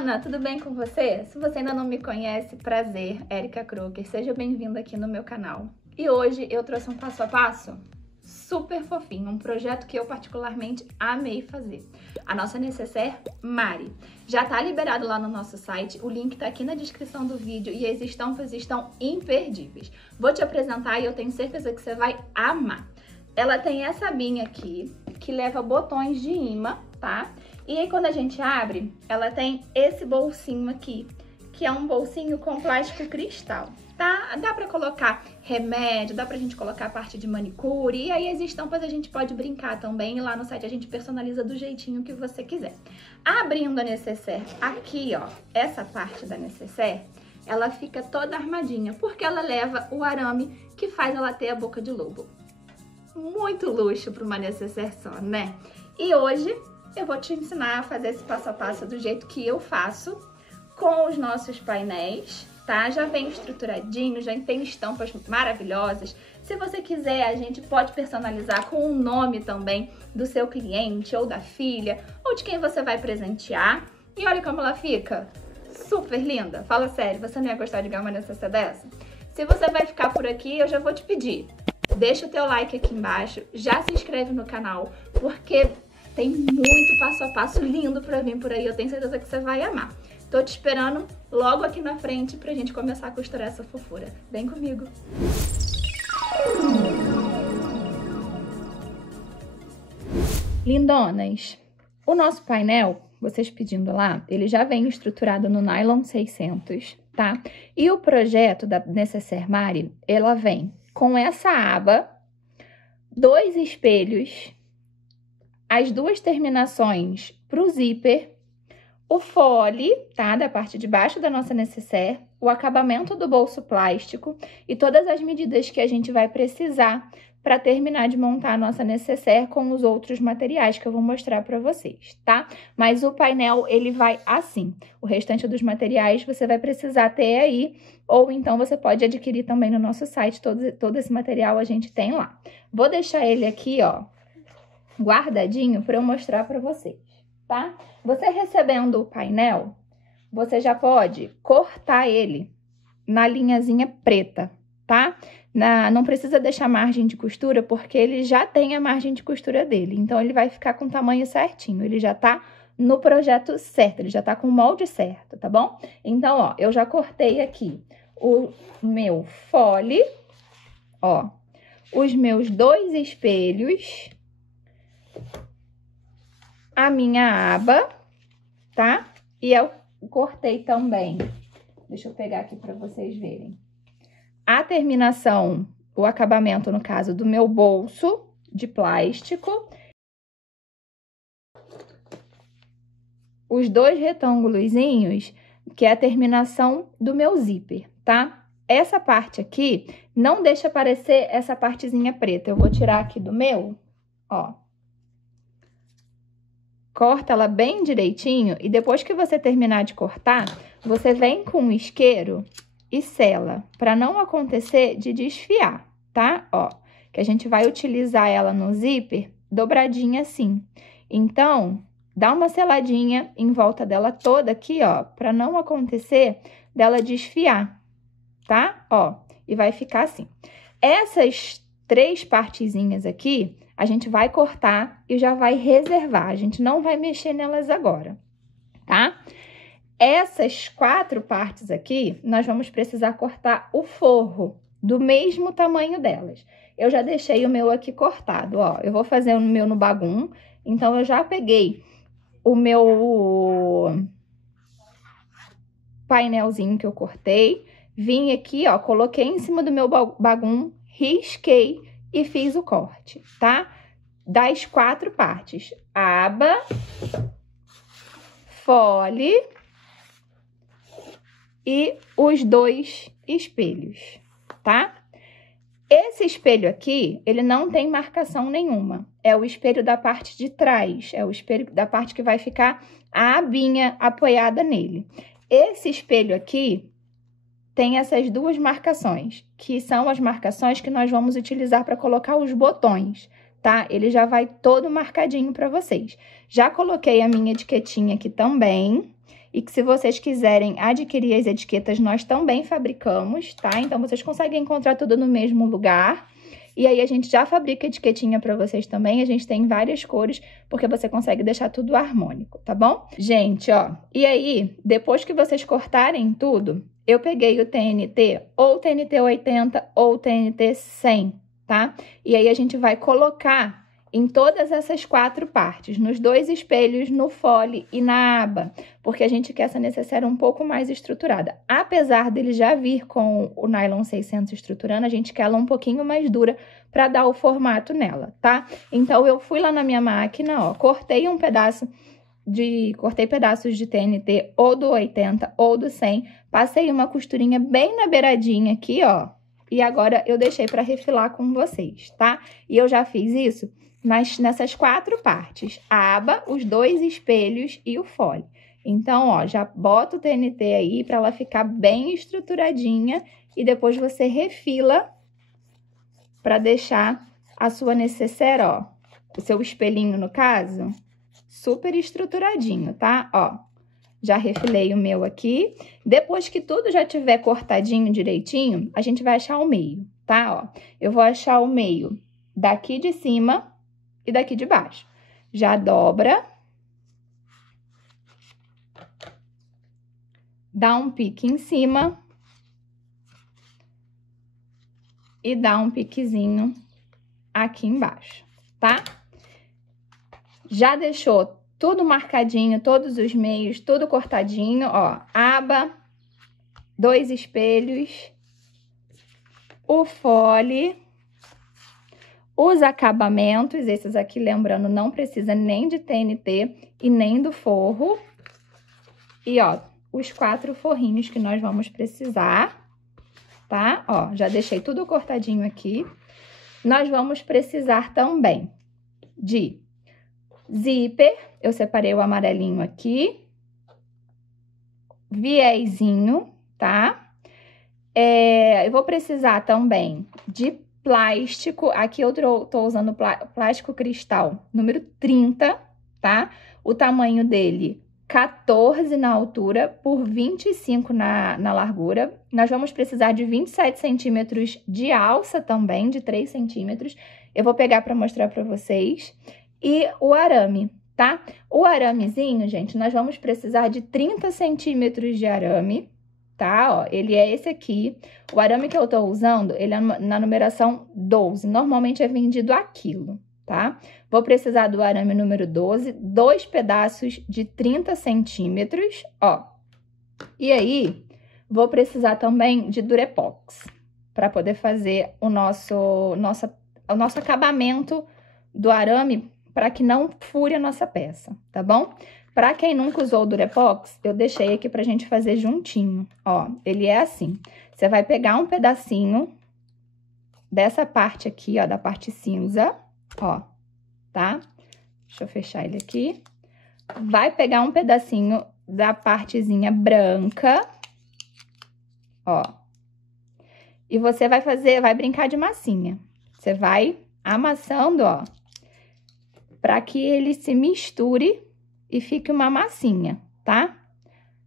lindona, tudo bem com você? Se você ainda não me conhece, prazer, Érica Kruger, seja bem-vinda aqui no meu canal. E hoje eu trouxe um passo a passo super fofinho, um projeto que eu particularmente amei fazer. A nossa necessaire Mari. Já tá liberado lá no nosso site, o link tá aqui na descrição do vídeo e as estampas estão imperdíveis. Vou te apresentar e eu tenho certeza que você vai amar. Ela tem essa abinha aqui, que leva botões de imã, tá? E aí quando a gente abre, ela tem esse bolsinho aqui, que é um bolsinho com plástico cristal, tá? Dá pra colocar remédio, dá pra gente colocar a parte de manicure, e aí as estampas a gente pode brincar também, e lá no site a gente personaliza do jeitinho que você quiser. Abrindo a necessaire aqui, ó, essa parte da necessaire, ela fica toda armadinha, porque ela leva o arame que faz ela ter a boca de lobo. Muito luxo para uma necessaire só, né? E hoje eu vou te ensinar a fazer esse passo a passo do jeito que eu faço com os nossos painéis, tá? Já vem estruturadinho, já tem estampas maravilhosas. Se você quiser, a gente pode personalizar com o nome também do seu cliente ou da filha ou de quem você vai presentear. E olha como ela fica super linda. Fala sério, você não ia gostar de ganhar uma necessaire dessa? Se você vai ficar por aqui, eu já vou te pedir. Deixa o teu like aqui embaixo, já se inscreve no canal, porque tem muito passo a passo lindo pra vir por aí, eu tenho certeza que você vai amar. Tô te esperando logo aqui na frente pra gente começar a costurar essa fofura. Vem comigo! Lindonas, o nosso painel, vocês pedindo lá, ele já vem estruturado no nylon 600, tá? E o projeto da necessaire Mari, ela vem com essa aba, 2 espelhos, as 2 terminações para o zíper, o fole, tá? Da parte de baixo da nossa necessaire, o acabamento do bolso plástico e todas as medidas que a gente vai precisar para terminar de montar a nossa necessaire com os outros materiais que eu vou mostrar para vocês, tá? Mas o painel, ele vai assim. O restante dos materiais você vai precisar ter aí, ou então você pode adquirir também no nosso site, todo esse material a gente tem lá. Vou deixar ele aqui, ó, guardadinho para eu mostrar para vocês, tá? Você recebendo o painel, você já pode cortar ele na linhazinha preta, tá? Não precisa deixar margem de costura, porque ele já tem a margem de costura dele. Então, ele vai ficar com o tamanho certinho. Ele já tá no projeto certo, ele já tá com o molde certo, tá bom? Então, ó, eu já cortei aqui o meu fole, ó, os meus 2 espelhos, a minha aba, tá? E eu cortei também, deixa eu pegar aqui para vocês verem, a terminação, o acabamento, no caso, do meu bolso de plástico, os 2 retângulozinhos, que é a terminação do meu zíper, tá? Essa parte aqui, não deixa aparecer essa partezinha preta. Eu vou tirar aqui do meu, ó. Corta ela bem direitinho e depois que você terminar de cortar, você vem com um isqueiro e sela, para não acontecer de desfiar, tá? Ó, que a gente vai utilizar ela no zíper dobradinha assim. Então, dá uma seladinha em volta dela toda aqui, ó, para não acontecer dela desfiar, tá? Ó, e vai ficar assim. Essas 3 partezinhas aqui, a gente vai cortar e já vai reservar. A gente não vai mexer nelas agora, tá? Essas 4 partes aqui, nós vamos precisar cortar o forro do mesmo tamanho delas. Eu já deixei o meu aqui cortado, ó. Eu vou fazer o meu no bagum, então eu já peguei o meu painelzinho que eu cortei, vim aqui, ó, coloquei em cima do meu bagum, risquei e fiz o corte, tá? Das 4 partes, aba, fole e os 2 espelhos, tá? Esse espelho aqui, ele não tem marcação nenhuma. É o espelho da parte de trás, é o espelho da parte que vai ficar a abinha apoiada nele. Esse espelho aqui tem essas 2 marcações, que são as marcações que nós vamos utilizar para colocar os botões, tá? Ele já vai todo marcadinho para vocês. Já coloquei a minha etiquetinha aqui também. e que se vocês quiserem adquirir as etiquetas, nós também fabricamos, tá? Então, vocês conseguem encontrar tudo no mesmo lugar. E aí, a gente já fabrica etiquetinha pra vocês também. A gente tem várias cores, porque você consegue deixar tudo harmônico, tá bom? Gente, ó, e aí, depois que vocês cortarem tudo, eu peguei o TNT, ou TNT 80 ou TNT 100, tá? E aí, a gente vai colocar em todas essas 4 partes, nos 2 espelhos, no fole e na aba, porque a gente quer essa necessaire um pouco mais estruturada. Apesar dele já vir com o nylon 600 estruturando, a gente quer ela um pouquinho mais dura para dar o formato nela, tá? Então, eu fui lá na minha máquina, ó, cortei pedaços de TNT ou do 80 ou do 100, passei uma costurinha bem na beiradinha aqui, ó, e agora eu deixei para refilar com vocês, tá? E eu já fiz isso nessas 4 partes, a aba, os 2 espelhos e o fole. Então, ó, já bota o TNT aí para ela ficar bem estruturadinha e depois você refila para deixar a sua necessaire, ó, o seu espelhinho no caso, super estruturadinho, tá? Ó, já refilei o meu aqui. Depois que tudo já tiver cortadinho direitinho, a gente vai achar o meio, tá? Ó, eu vou achar o meio daqui de cima e daqui de baixo. Já dobra. Dá um pique em cima. E dá um piquezinho aqui embaixo, tá? Já deixou tudo marcadinho, todos os meios, tudo cortadinho, ó. Aba, 2 espelhos, o fole, os acabamentos, esses aqui, lembrando, não precisa nem de TNT e nem do forro. E, ó, os 4 forrinhos que nós vamos precisar, tá? Ó, já deixei tudo cortadinho aqui. Nós vamos precisar também de zíper, eu separei o amarelinho aqui, viezinho, tá? Eu vou precisar também de plástico, aqui eu tô usando plástico cristal número 30, tá? O tamanho dele, 14 na altura por 25 na largura. Nós vamos precisar de 27 centímetros de alça também, de 3 centímetros. Eu vou pegar para mostrar para vocês. E o arame, tá? O aramezinho, gente, nós vamos precisar de 30 centímetros de arame, tá? Ó, ele é esse aqui. O arame que eu tô usando, ele é na numeração 12. Normalmente é vendido a quilo, tá? Vou precisar do arame número 12, 2 pedaços de 30 centímetros, ó. E aí, vou precisar também de Durepox, para poder fazer o nosso acabamento do arame, para que não fure a nossa peça, tá bom? Para quem nunca usou o Durepox, eu deixei aqui pra gente fazer juntinho, ó. Ele é assim, você vai pegar um pedacinho dessa parte aqui, ó, da parte cinza, ó, tá? Deixa eu fechar ele aqui. Vai pegar um pedacinho da partezinha branca, ó. E você vai brincar de massinha. Você vai amassando, ó, para que ele se misture e fique uma massinha, tá?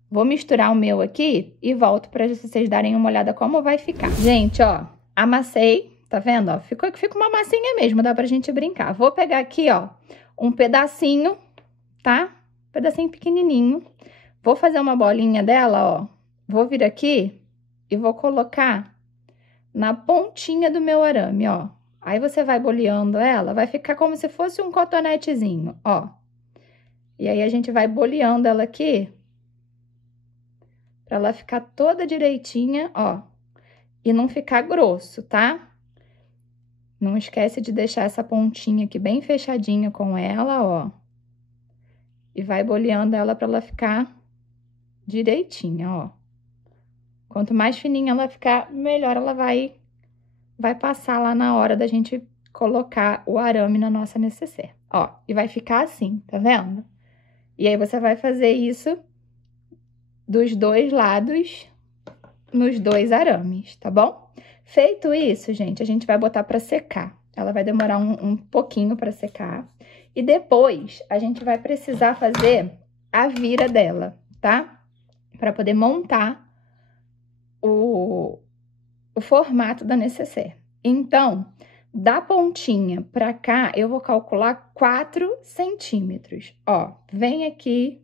Vou misturar o meu aqui e volto para vocês darem uma olhada como vai ficar. Gente, ó, amassei, tá vendo, ó? Fica uma massinha mesmo, dá pra gente brincar. Vou pegar aqui, ó, um pedacinho, tá? Um pedacinho pequenininho. Vou fazer uma bolinha dela, ó. Vou vir aqui e vou colocar na pontinha do meu arame, ó. Aí, você vai boleando ela, vai ficar como se fosse um cotonetezinho, ó. E aí, a gente vai boleando ela aqui, pra ela ficar toda direitinha, ó. E não ficar grosso, tá? Não esquece de deixar essa pontinha aqui bem fechadinha com ela, ó. E vai boleando ela pra ela ficar direitinha, ó. Quanto mais fininha ela ficar, melhor ela vai passar lá na hora da gente colocar o arame na nossa necessaire, ó. E vai ficar assim, tá vendo? E aí, você vai fazer isso dos 2 lados nos 2 arames, tá bom? Feito isso, gente, a gente vai botar pra secar. Ela vai demorar um pouquinho pra secar. E depois, a gente vai precisar fazer a vira dela, tá? Para poder montar o formato da necessaire. Então, da pontinha pra cá, eu vou calcular 4 centímetros. Ó, vem aqui,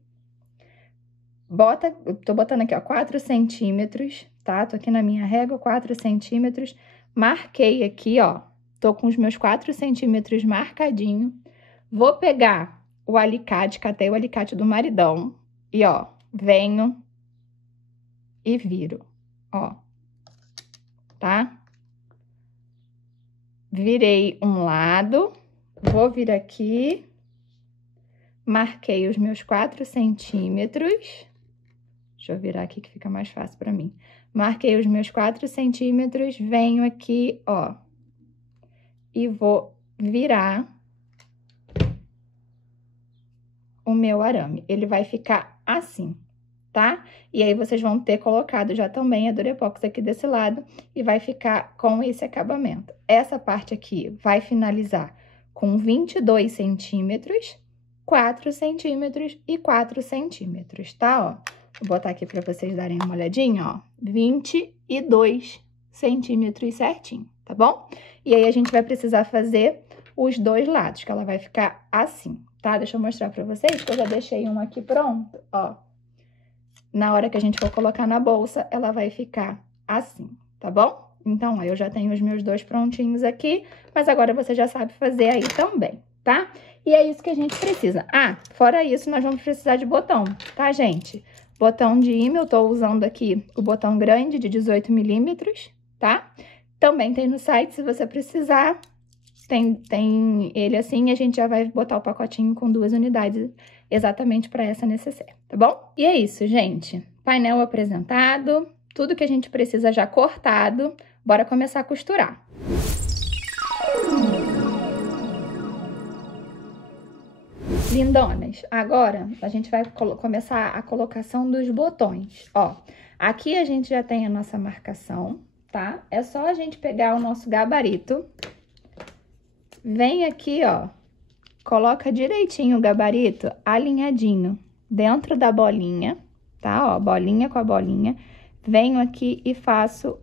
tô botando aqui, ó, 4 centímetros, tá? Tô aqui na minha régua, 4 centímetros. Marquei aqui, ó, tô com os meus 4 centímetros marcadinho. Vou pegar o alicate, catei o alicate do maridão e, ó, venho e viro, ó, tá? Virei um lado, vou vir aqui, marquei os meus 4 centímetros. Deixa eu virar aqui que fica mais fácil pra mim. Marquei os meus 4 centímetros, venho aqui, ó, e vou virar o meu arame. Ele vai ficar assim, tá? E aí, vocês vão ter colocado já também a Durepox aqui desse lado e vai ficar com esse acabamento. Essa parte aqui vai finalizar com 22 centímetros, 4 centímetros e 4 centímetros, tá? Ó, vou botar aqui pra vocês darem uma olhadinha, ó, 22 centímetros certinho, tá bom? E aí, a gente vai precisar fazer os dois lados, que ela vai ficar assim, tá? Deixa eu mostrar pra vocês que eu já deixei um aqui pronto, ó. Na hora que a gente for colocar na bolsa, ela vai ficar assim, tá bom? Então, ó, eu já tenho os meus dois prontinhos aqui, mas agora você já sabe fazer aí também, tá? E é isso que a gente precisa. Ah, fora isso, nós vamos precisar de botão, tá, gente? Botão de ímã, eu tô usando aqui o botão grande de 18 milímetros, tá? Também tem no site, se você precisar, tem ele assim, e a gente já vai botar o pacotinho com 2 unidades exatamente para essa necessaire, tá bom? E é isso, gente. Painel apresentado, tudo que a gente precisa já cortado, bora começar a costurar. Lindonas, agora a gente vai começar a colocação dos botões. Ó, aqui a gente já tem a nossa marcação, tá? É só a gente pegar o nosso gabarito, vem aqui, ó, coloca direitinho o gabarito alinhadinho dentro da bolinha, tá? Ó, bolinha com a bolinha. Venho aqui e faço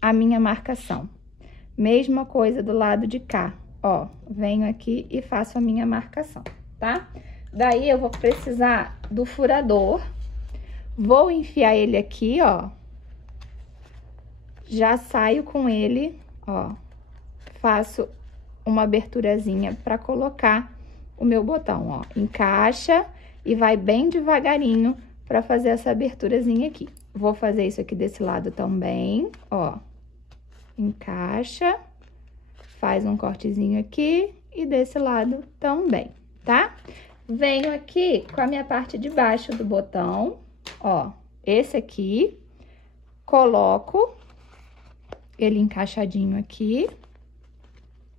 a minha marcação. Mesma coisa do lado de cá, ó. Venho aqui e faço a minha marcação, tá? Daí, eu vou precisar do furador. Vou enfiar ele aqui, ó. Já saio com ele, ó. Faço uma aberturazinha para colocar o meu botão, ó. Encaixa e vai bem devagarinho para fazer essa aberturazinha aqui. Vou fazer isso aqui desse lado também, ó. Encaixa, faz um cortezinho aqui e desse lado também, tá? Venho aqui com a minha parte de baixo do botão, ó, esse aqui, coloco ele encaixadinho aqui,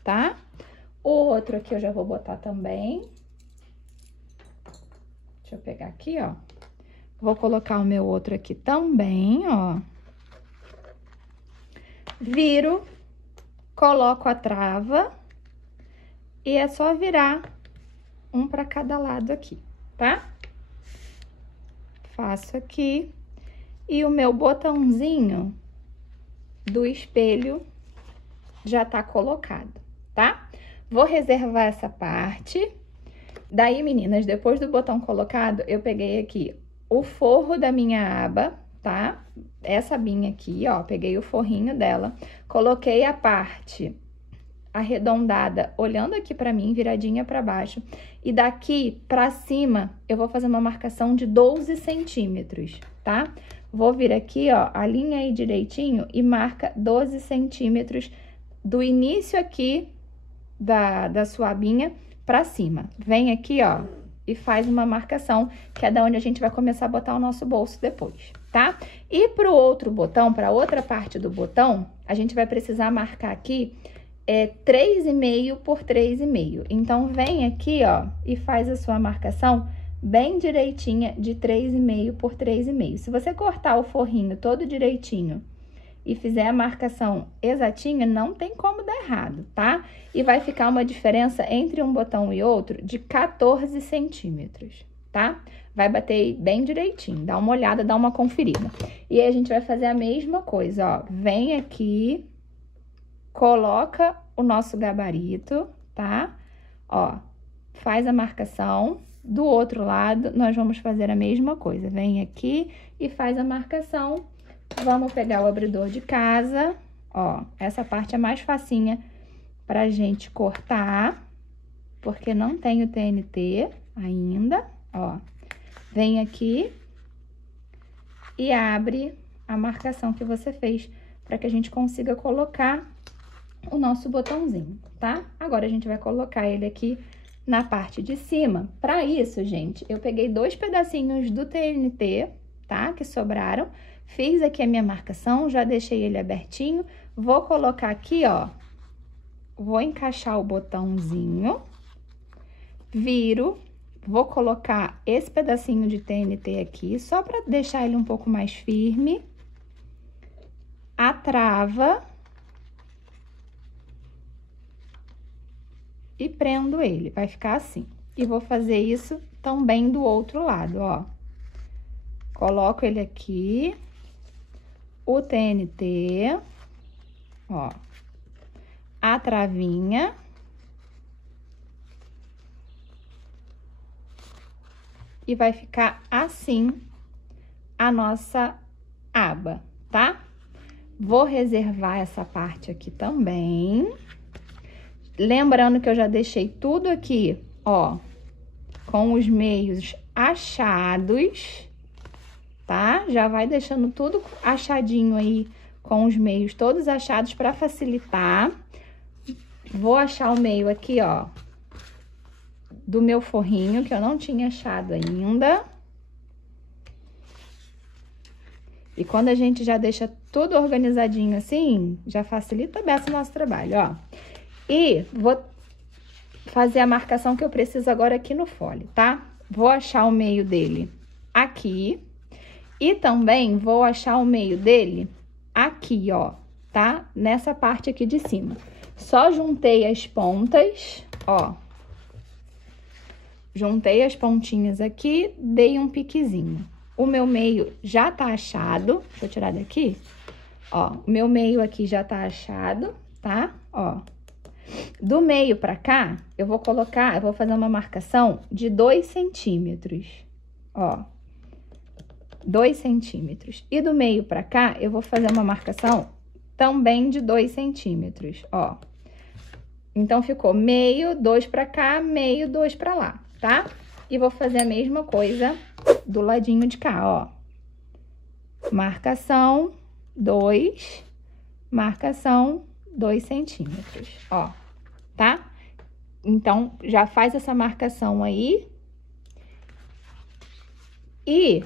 tá? O outro aqui eu já vou botar também. Deixa eu pegar aqui, ó. Vou colocar o meu outro aqui também, ó. Viro, coloco a trava e é só virar um para cada lado aqui, tá? Faço aqui e o meu botãozinho do espelho já tá colocado, tá? Vou reservar essa parte. Daí, meninas, depois do botão colocado, eu peguei aqui o forro da minha aba, tá? Essa abinha aqui, ó, peguei o forrinho dela, coloquei a parte arredondada, olhando aqui pra mim, viradinha pra baixo, e daqui pra cima, eu vou fazer uma marcação de 12 centímetros, tá? Vou vir aqui, ó, alinha aí direitinho e marca 12 centímetros do início aqui da sua abinha pra cima. Vem aqui, ó, e faz uma marcação, que é da onde a gente vai começar a botar o nosso bolso depois, tá? E pro outro botão, pra outra parte do botão, a gente vai precisar marcar aqui 3,5 por 3,5. Então, vem aqui, ó, e faz a sua marcação bem direitinha de 3,5 por 3,5. Se você cortar o forrinho todo direitinho e fizer a marcação exatinha, não tem como dar errado, tá? E vai ficar uma diferença entre um botão e outro de 14 centímetros, tá? Vai bater bem direitinho, dá uma olhada, dá uma conferida. E aí, a gente vai fazer a mesma coisa, ó. Vem aqui, coloca o nosso gabarito, tá? Ó, faz a marcação. Do outro lado, nós vamos fazer a mesma coisa. Vem aqui e faz a marcação. Vamos pegar o abridor de casa, ó. Essa parte é mais facinha pra gente cortar, porque não tem o TNT ainda, ó. Vem aqui e abre a marcação que você fez para que a gente consiga colocar o nosso botãozinho, tá? Agora, a gente vai colocar ele aqui na parte de cima. Para isso, gente, eu peguei 2 pedacinhos do TNT, tá? Que sobraram. Fiz aqui a minha marcação, já deixei ele abertinho. Vou colocar aqui, ó. Vou encaixar o botãozinho. Viro. Vou colocar esse pedacinho de TNT aqui, só para deixar ele um pouco mais firme. A trava. E prendo ele, vai ficar assim. E vou fazer isso também do outro lado, ó. Coloco ele aqui. O TNT. Ó. A travinha. E vai ficar assim a nossa aba, tá? Vou reservar essa parte aqui também. Lembrando que eu já deixei tudo aqui, ó, com os meios achados, tá? Já vai deixando tudo achadinho aí, com os meios todos achados para facilitar. Vou achar o meio aqui, ó, do meu forrinho, que eu não tinha achado ainda. E quando a gente já deixa tudo organizadinho assim, já facilita bem o nosso trabalho, ó. E vou fazer a marcação que eu preciso agora aqui no fole, tá? Vou achar o meio dele aqui. E também vou achar o meio dele aqui, ó, tá? Nessa parte aqui de cima. Só juntei as pontas, ó. Juntei as pontinhas aqui, dei um piquezinho. O meu meio já tá achado. Deixa eu tirar daqui. Ó, o meu meio aqui já tá achado, tá? Ó. Do meio pra cá, eu vou fazer uma marcação de 2 centímetros. Ó. 2 centímetros. E do meio pra cá, eu vou fazer uma marcação também de 2 centímetros, ó. Então, ficou meio, 2 pra cá, meio, 2 pra lá, tá? E vou fazer a mesma coisa do ladinho de cá, ó. Marcação, 2, marcação, 2 centímetros, ó, tá? Então, já faz essa marcação aí. E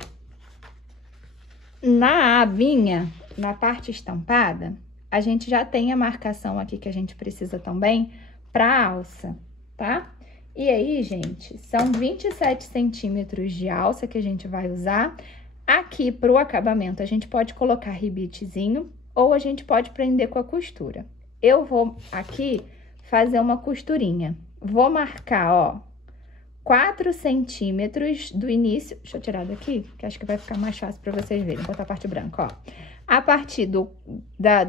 na abinha, na parte estampada, a gente já tem a marcação aqui que a gente precisa também pra alça, tá? E aí, gente, são 27 centímetros de alça que a gente vai usar. Aqui, pro acabamento, a gente pode colocar ribetezinho ou a gente pode prender com a costura. Eu vou aqui fazer uma costurinha. Vou marcar, ó, 4 centímetros do início. Deixa eu tirar daqui, que acho que vai ficar mais fácil pra vocês verem. Vou botar a parte branca, ó. A partir do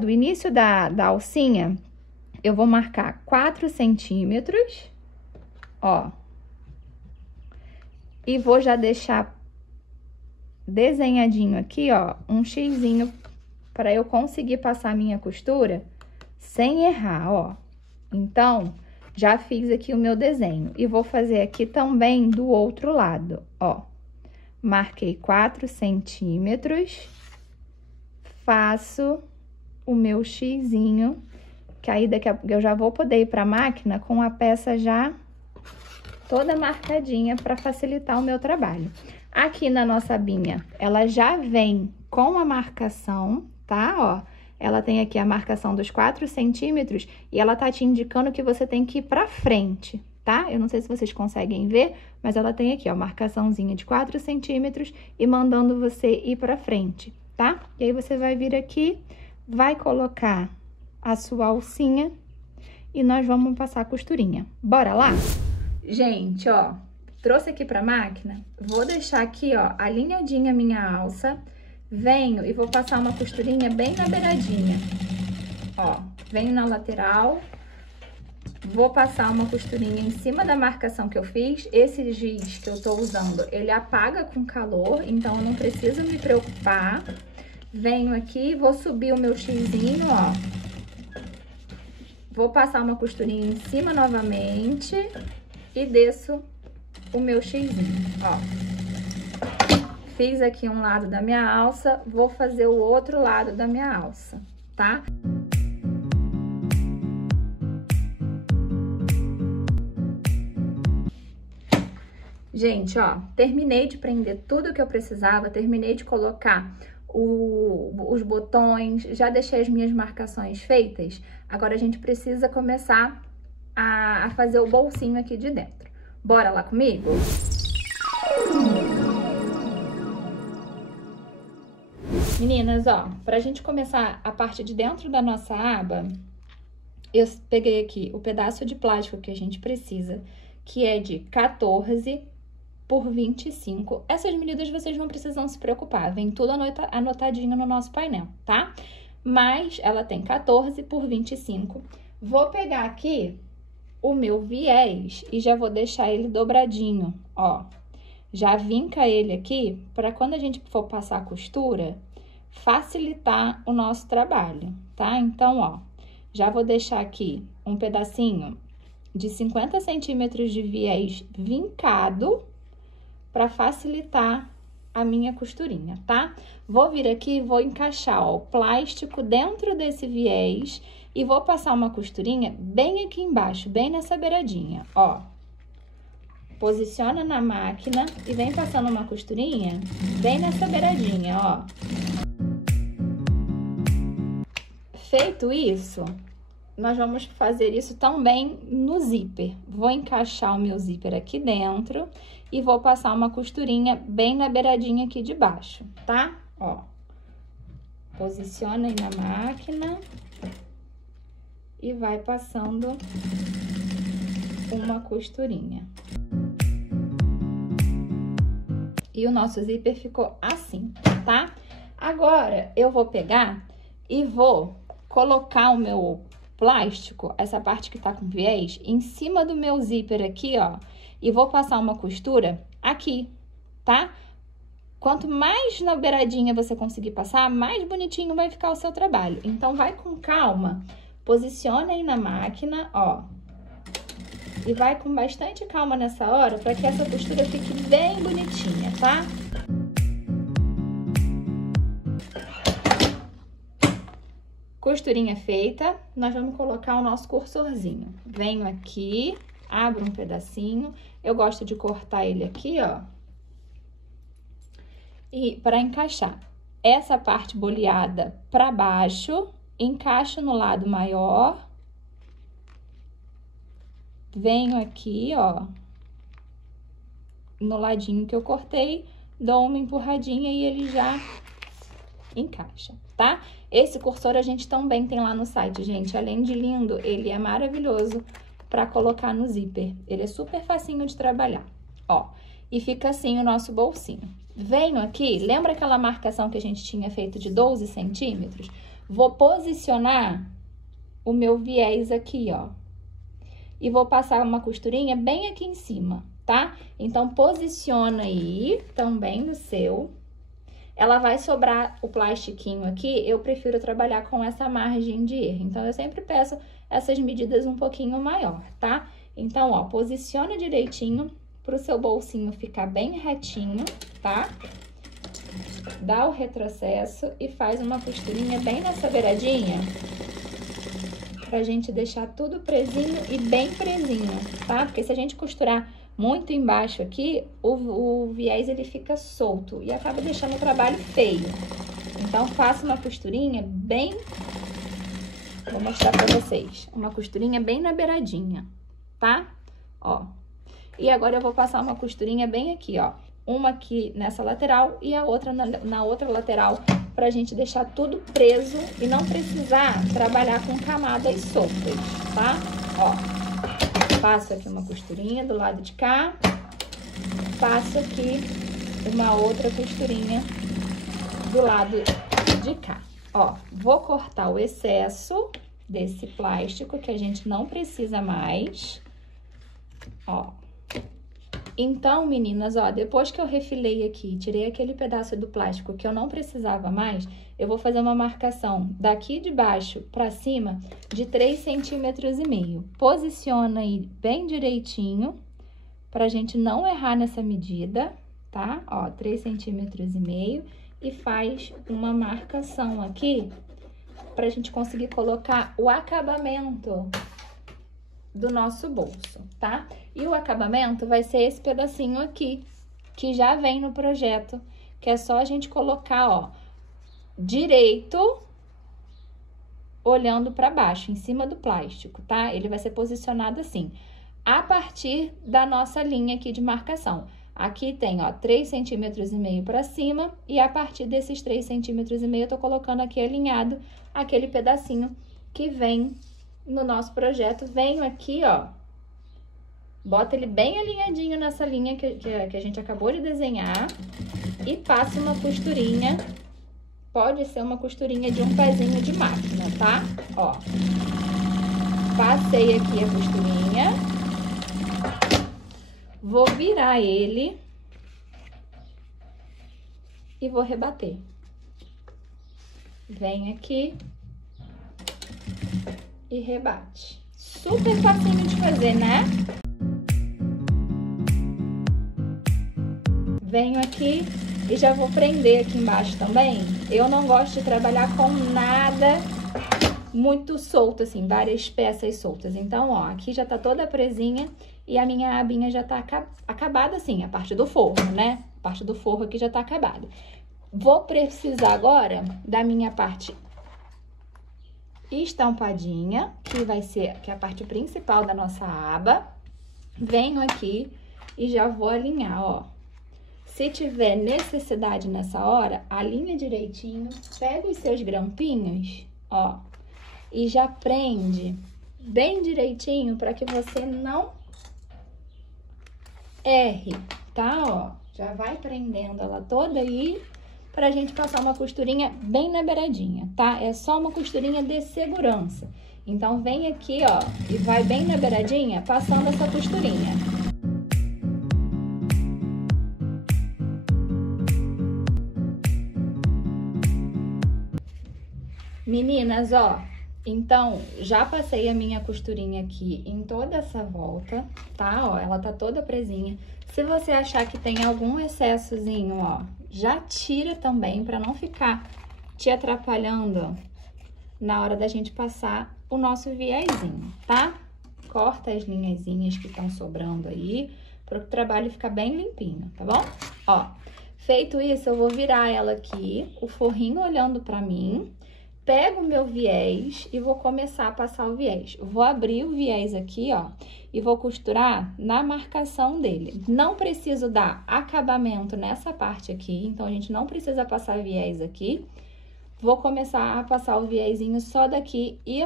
início da alcinha, eu vou marcar 4 centímetros, ó. E vou já deixar desenhadinho aqui, ó, um xizinho para eu conseguir passar a minha costura sem errar, ó. Então, já fiz aqui o meu desenho. E vou fazer aqui também do outro lado, ó. Marquei 4 centímetros, faço o meu xizinho, que aí daqui a pouco eu já vou poder ir pra máquina com a peça já toda marcadinha para facilitar o meu trabalho. Aqui na nossa abinha, ela já vem com a marcação, tá? Ó, ela tem aqui a marcação dos 4 centímetros e ela tá te indicando que você tem que ir pra frente, tá? Eu não sei se vocês conseguem ver, mas ela tem aqui, ó, marcaçãozinha de 4 centímetros e mandando você ir pra frente, tá? E aí, você vai vir aqui, vai colocar a sua alcinha e nós vamos passar a costurinha. Bora lá? Gente, ó, Trouxe aqui pra máquina, vou deixar aqui, ó, alinhadinha a minha alça. Venho e vou passar uma costurinha bem na beiradinha. Ó, venho na lateral, vou passar uma costurinha em cima da marcação que eu fiz. Esse giz que eu tô usando, ele apaga com calor, então eu não preciso me preocupar. Venho aqui, vou subir o meu xizinho, ó. Vou passar uma costurinha em cima novamente e desço o meu xizinho, ó. Fiz aqui um lado da minha alça, vou fazer o outro lado da minha alça, tá? Gente, ó, terminei de prender tudo que eu precisava, terminei de colocar os botões, já deixei as minhas marcações feitas. Agora a gente precisa começar a fazer o bolsinho aqui de dentro. Bora lá comigo? Meninas, ó, pra gente começar a parte de dentro da nossa aba, eu peguei aqui o pedaço de plástico que a gente precisa, que é de 14 por 25. Essas medidas vocês não precisam se preocupar, vem tudo anotadinho no nosso painel, tá? Mas ela tem 14 por 25. Vou pegar aqui o meu viés e já vou deixar ele dobradinho, ó. Já vinca ele aqui para quando a gente for passar a costura, facilitar o nosso trabalho, tá? Então, ó, já vou deixar aqui um pedacinho de 50 centímetros de viés vincado para facilitar a minha costurinha, tá? Vou vir aqui e vou encaixar, ó, o plástico dentro desse viés e vou passar uma costurinha bem aqui embaixo, bem nessa beiradinha, ó. Posiciona na máquina e vem passando uma costurinha bem nessa beiradinha, ó. Feito isso, nós vamos fazer isso também no zíper. Vou encaixar o meu zíper aqui dentro e vou passar uma costurinha bem na beiradinha aqui de baixo, tá? Ó, posiciona aí na máquina e vai passando uma costurinha. E o nosso zíper ficou assim, tá? Agora, eu vou pegar e vou colocar o meu plástico, essa parte que tá com viés, em cima do meu zíper aqui, ó, e vou passar uma costura aqui, tá? Quanto mais na beiradinha você conseguir passar, mais bonitinho vai ficar o seu trabalho. Então, vai com calma, posiciona aí na máquina, ó, e vai com bastante calma nessa hora, para que essa costura fique bem bonitinha, tá? Costurinha feita, nós vamos colocar o nosso cursorzinho. Venho aqui, abro um pedacinho, eu gosto de cortar ele aqui, ó. E para encaixar essa parte boleada para baixo, encaixo no lado maior. Venho aqui, ó, no ladinho que eu cortei, dou uma empurradinha e ele já encaixa, tá? Esse cursor a gente também tem lá no site, gente. Além de lindo, ele é maravilhoso para colocar no zíper. Ele é super facinho de trabalhar, ó. E fica assim o nosso bolsinho. Venho aqui, lembra aquela marcação que a gente tinha feito de 12 centímetros? Vou posicionar o meu viés aqui, ó. E vou passar uma costurinha bem aqui em cima, tá? Então, posiciona aí também no seu. Ela vai sobrar o plastiquinho aqui, eu prefiro trabalhar com essa margem de erro. Então, eu sempre peço essas medidas um pouquinho maior, tá? Então, ó, posiciona direitinho pro seu bolsinho ficar bem retinho, tá? Dá o retrocesso e faz uma costurinha bem nessa beiradinha, pra gente deixar tudo presinho e bem presinho, tá? Porque se a gente costurar muito embaixo aqui, o viés ele fica solto e acaba deixando o trabalho feio. Então, faça uma costurinha bem... Vou mostrar pra vocês. Uma costurinha bem na beiradinha, tá? Ó. E agora eu vou passar uma costurinha bem aqui, ó. Uma aqui nessa lateral e a outra na outra lateral, pra gente deixar tudo preso e não precisar trabalhar com camadas soltas, tá? Ó. Passo aqui uma costurinha do lado de cá passo aqui uma outra costurinha do lado de cá. Ó, vou cortar o excesso desse plástico que a gente não precisa mais, ó. Então, meninas, ó, depois que eu refilei aqui, tirei aquele pedaço do plástico que eu não precisava mais, eu vou fazer uma marcação daqui de baixo pra cima de 3,5 centímetros. Posiciona aí bem direitinho, pra gente não errar nessa medida, tá? Ó, 3,5 centímetros e faz uma marcação aqui pra gente conseguir colocar o acabamento do nosso bolso, tá? E o acabamento vai ser esse pedacinho aqui, que já vem no projeto, que é só a gente colocar, ó, direito, olhando pra baixo, em cima do plástico, tá? Ele vai ser posicionado assim, a partir da nossa linha aqui de marcação. Aqui tem, ó, 3,5 centímetros pra cima, e a partir desses 3,5 centímetros eu tô colocando aqui alinhado aquele pedacinho que vem no nosso projeto. Venho aqui, ó, bota ele bem alinhadinho nessa linha que a gente acabou de desenhar e passo uma costurinha, pode ser uma costurinha de um pezinho de máquina, tá? Ó, passei aqui a costurinha, vou virar ele e vou rebater. Vem aqui e rebate. Super facinho de fazer, né? Venho aqui e já vou prender aqui embaixo também. Eu não gosto de trabalhar com nada muito solto, assim, várias peças soltas. Então, ó, aqui já tá toda presinha e a minha abinha já tá acabada, assim, a parte do forro, né? A parte do forro aqui já tá acabada. Vou precisar agora da minha parte estampadinha, que vai ser a parte principal da nossa aba. Venho aqui e já vou alinhar, ó. Se tiver necessidade nessa hora, alinha direitinho, pega os seus grampinhos, ó, e já prende bem direitinho para que você não erre, tá? Ó, já vai prendendo ela toda aí pra gente passar uma costurinha bem na beiradinha, tá? É só uma costurinha de segurança. Então, vem aqui, ó, e vai bem na beiradinha, passando essa costurinha. Meninas, ó, então, já passei a minha costurinha aqui em toda essa volta, tá? Ó, ela tá toda presinha. Se você achar que tem algum excessozinho, ó, já tira também, pra não ficar te atrapalhando na hora da gente passar o nosso viezinho, tá? Corta as linhazinhas que estão sobrando aí, para o trabalho ficar bem limpinho, tá bom? Ó, feito isso, eu vou virar ela aqui, o forrinho olhando pra mim, pego o meu viés e vou começar a passar o viés. Vou abrir o viés aqui, ó, e vou costurar na marcação dele. Não preciso dar acabamento nessa parte aqui, então a gente não precisa passar viés aqui. Vou começar a passar o viésinho só daqui e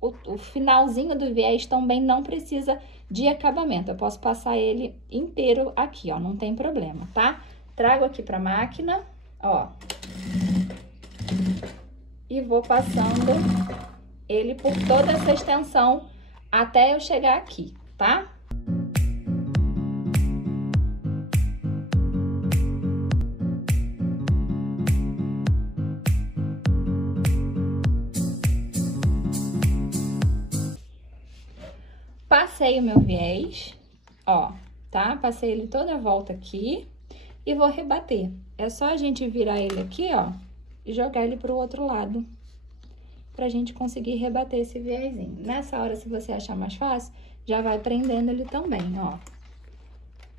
o finalzinho do viés também não precisa de acabamento. Eu posso passar ele inteiro aqui, ó, não tem problema, tá? Trago aqui pra máquina, ó. E vou passando ele por toda essa extensão até eu chegar aqui, tá? Passei o meu viés, ó, tá? Passei ele toda a volta aqui e vou rebater. É só a gente virar ele aqui, ó, e jogar ele pro outro lado, pra gente conseguir rebater esse viésinho. Nessa hora, se você achar mais fácil, já vai prendendo ele também, ó.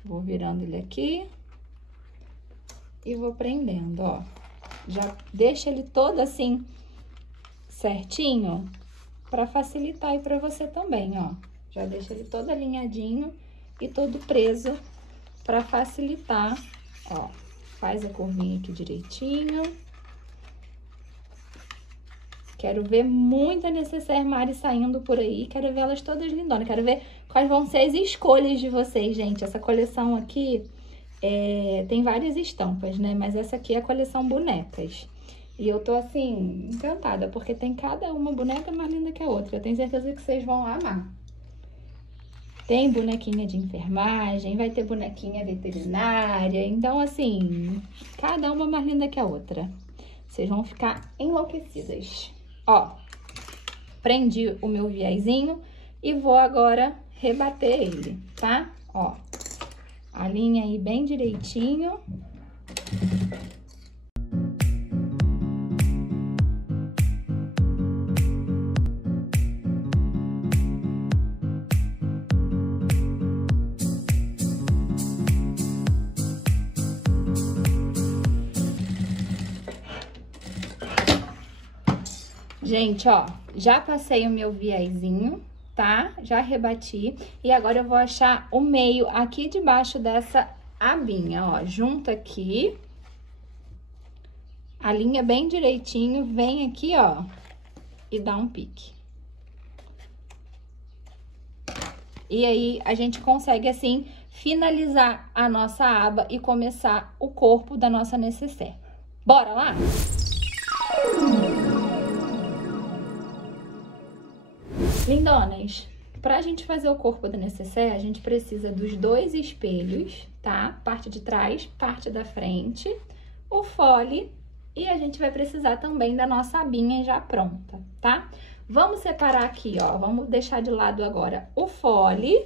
Vou virando ele aqui e vou prendendo, ó. Já deixa ele todo assim, certinho, pra facilitar aí pra você também, ó. Já deixa ele todo alinhadinho e todo preso pra facilitar, ó. Faz a curvinha aqui direitinho. Quero ver muita necessaire Mari saindo por aí, quero ver elas todas lindonas, quero ver quais vão ser as escolhas de vocês, gente. Essa coleção aqui, tem várias estampas, né? Mas essa aqui é a coleção bonecas. E eu tô, assim, encantada, porque tem cada uma boneca mais linda que a outra. Eu tenho certeza que vocês vão amar. Tem bonequinha de enfermagem, vai ter bonequinha veterinária. Então, assim, cada uma mais linda que a outra. Vocês vão ficar enlouquecidas. Ó, prendi o meu viezinho e vou agora rebater ele, tá? Ó, alinha aí bem direitinho. Gente, ó, já passei o meu viezinho, tá? Já rebati. E agora eu vou achar o meio aqui debaixo dessa abinha, ó. Junta aqui. Alinha bem direitinho, vem aqui, ó, e dá um pique. E aí, a gente consegue, assim, finalizar a nossa aba e começar o corpo da nossa necessaire. Bora lá? Lindonas, pra gente fazer o corpo da necessaire, a gente precisa dos 2 espelhos, tá? Parte de trás, parte da frente, o fole e a gente vai precisar também da nossa abinha já pronta, tá? Vamos separar aqui, ó, vamos deixar de lado agora o fole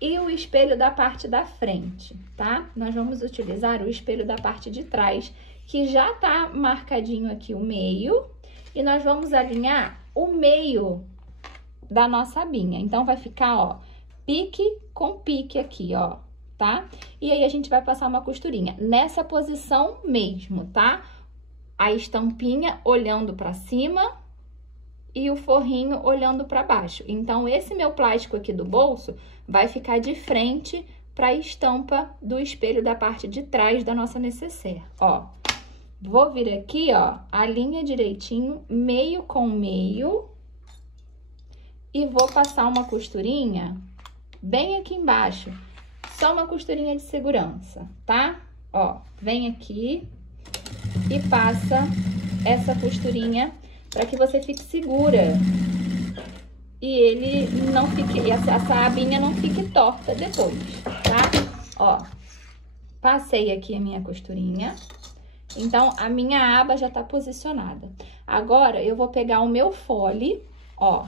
e o espelho da parte da frente, tá? Nós vamos utilizar o espelho da parte de trás, que já tá marcadinho aqui o meio, e nós vamos alinhar o meio da nossa abinha. Então, vai ficar, ó, pique com pique aqui, ó, tá? E aí, a gente vai passar uma costurinha nessa posição mesmo, tá? A estampinha olhando pra cima e o forrinho olhando pra baixo. Então, esse meu plástico aqui do bolso vai ficar de frente pra estampa do espelho da parte de trás da nossa necessaire, ó. Vou vir aqui, ó, alinha direitinho, meio com meio. E vou passar uma costurinha bem aqui embaixo, só uma costurinha de segurança, tá? Ó, vem aqui e passa essa costurinha para que você fique segura e ele não fique, essa abinha não fique torta depois, tá? Ó, passei aqui a minha costurinha, então a minha aba já tá posicionada. Agora, eu vou pegar o meu fole, ó,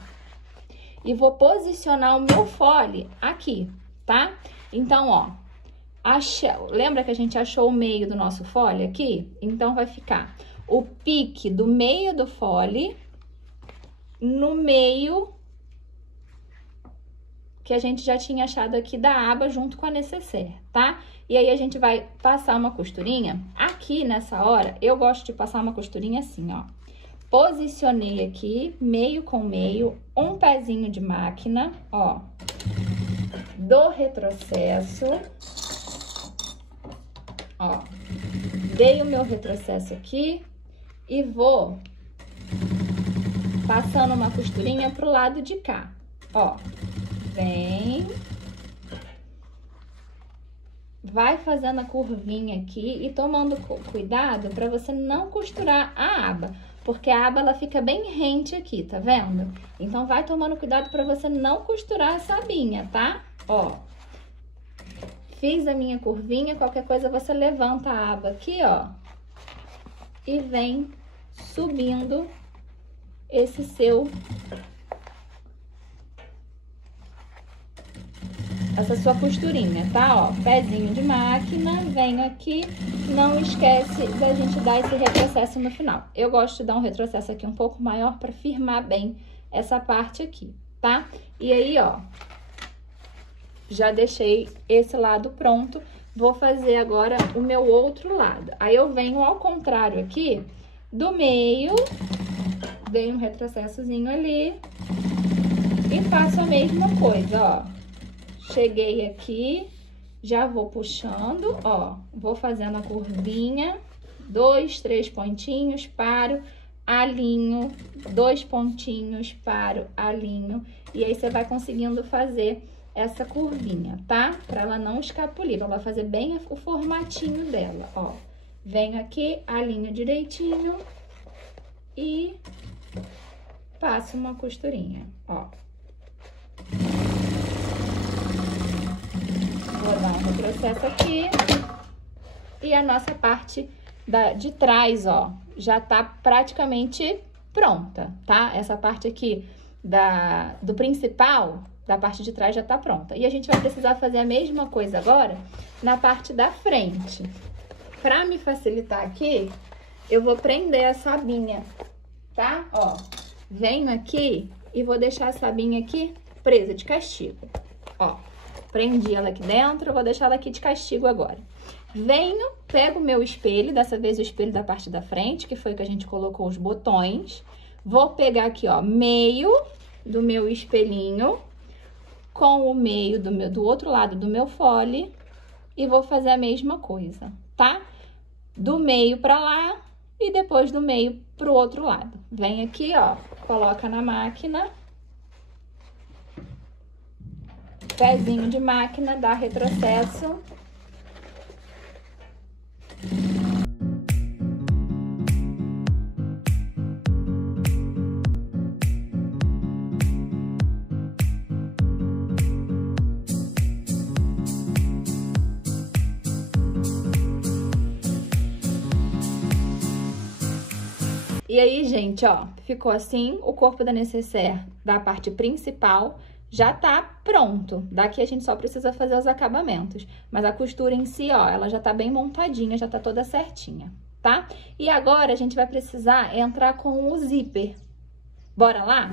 e vou posicionar o meu fole aqui, tá? Então, ó, lembra que a gente achou o meio do nosso fole aqui? Então, vai ficar o pique do meio do fole no meio que a gente já tinha achado aqui da aba junto com a necessaire, tá? E aí, a gente vai passar uma costurinha. Aqui, nessa hora, eu gosto de passar uma costurinha assim, ó. Posicionei aqui, meio com meio, um pezinho de máquina, ó, do retrocesso, ó, dei o meu retrocesso aqui e vou passando uma costurinha pro lado de cá, ó, vem, vai fazendo a curvinha aqui e tomando cuidado para você não costurar a aba. Porque a aba, ela fica bem rente aqui, tá vendo? Então, vai tomando cuidado pra você não costurar essa abinha, tá? Ó, fiz a minha curvinha, qualquer coisa você levanta a aba aqui, ó. E vem subindo esse essa sua costurinha, tá? Ó, pezinho de máquina, venho aqui, não esquece da gente dar esse retrocesso no final. Eu gosto de dar um retrocesso aqui um pouco maior pra firmar bem essa parte aqui, tá? E aí, ó, já deixei esse lado pronto, vou fazer agora o meu outro lado. Aí, eu venho ao contrário aqui, do meio, dei um retrocessozinho ali e faço a mesma coisa, ó. Cheguei aqui, já vou puxando, ó, vou fazendo a curvinha, 2, 3 pontinhos, paro, alinho, 2 pontinhos, paro, alinho, e aí você vai conseguindo fazer essa curvinha, tá? Pra ela não escapulir, ela vai fazer bem o formatinho dela, ó. Venho aqui, alinho direitinho e passo uma costurinha, ó. Vou dar um retrocesso aqui. E a nossa parte de trás, ó, já tá praticamente pronta, tá? Essa parte aqui do principal, da parte de trás já tá pronta. E a gente vai precisar fazer a mesma coisa agora na parte da frente. Pra me facilitar aqui, eu vou prender a sabinha, tá? Ó, venho aqui e vou deixar a sabinha aqui presa de castigo. Ó, prendi ela aqui dentro, eu vou deixar ela aqui de castigo agora. Venho, pego o meu espelho, dessa vez o espelho da parte da frente, que foi que a gente colocou os botões. Vou pegar aqui, ó, meio do meu espelhinho com o meio do outro lado do meu fole e vou fazer a mesma coisa, tá? Do meio pra lá e depois do meio pro outro lado. Vem aqui, ó, coloca na máquina. Pezinho de máquina, dá retrocesso. E aí, gente, ó, ficou assim, o corpo da nécessaire da parte principal já tá pronto. Daqui a gente só precisa fazer os acabamentos. Mas a costura em si, ó, ela já tá bem montadinha, já tá toda certinha, tá? E agora a gente vai precisar entrar com o zíper. Bora lá?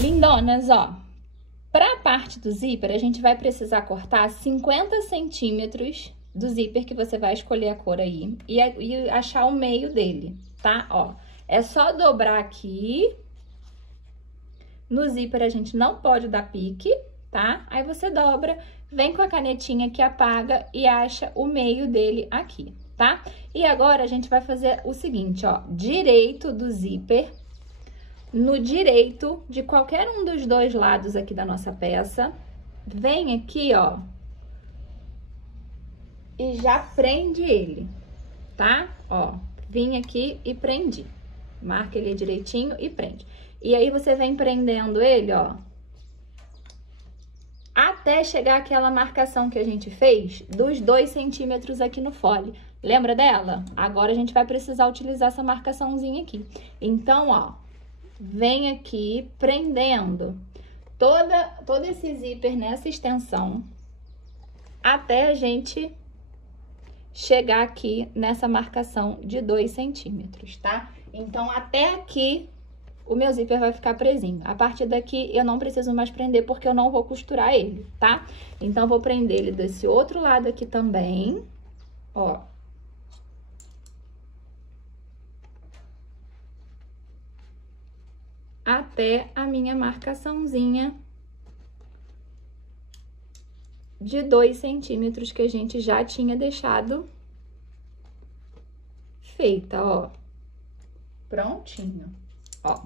Lindonas, ó. Pra parte do zíper, a gente vai precisar cortar 50 centímetros do zíper que você vai escolher a cor aí e achar o meio dele, tá? Ó, é só dobrar aqui. No zíper a gente não pode dar pique, tá? Aí você dobra, vem com a canetinha que apaga e acha o meio dele aqui, tá? E agora a gente vai fazer o seguinte, ó, direito do zíper, no direito de qualquer um dos dois lados aqui da nossa peça, vem aqui, ó, e já prende ele, tá? Ó, vim aqui e prendi. Marca ele direitinho e prende. E aí, você vem prendendo ele, ó, até chegar aquela marcação que a gente fez dos 2 centímetros aqui no fole. Lembra dela? Agora, a gente vai precisar utilizar essa marcaçãozinha aqui. Então, ó, vem aqui prendendo todo esse zíper nessa extensão até a gente chegar aqui nessa marcação de 2 centímetros, tá? Então, até aqui, o meu zíper vai ficar presinho. A partir daqui, eu não preciso mais prender, porque eu não vou costurar ele, tá? Então, eu vou prender ele desse outro lado aqui também, ó. Até a minha marcaçãozinha de 2 centímetros que a gente já tinha deixado feita, ó. Prontinho, ó.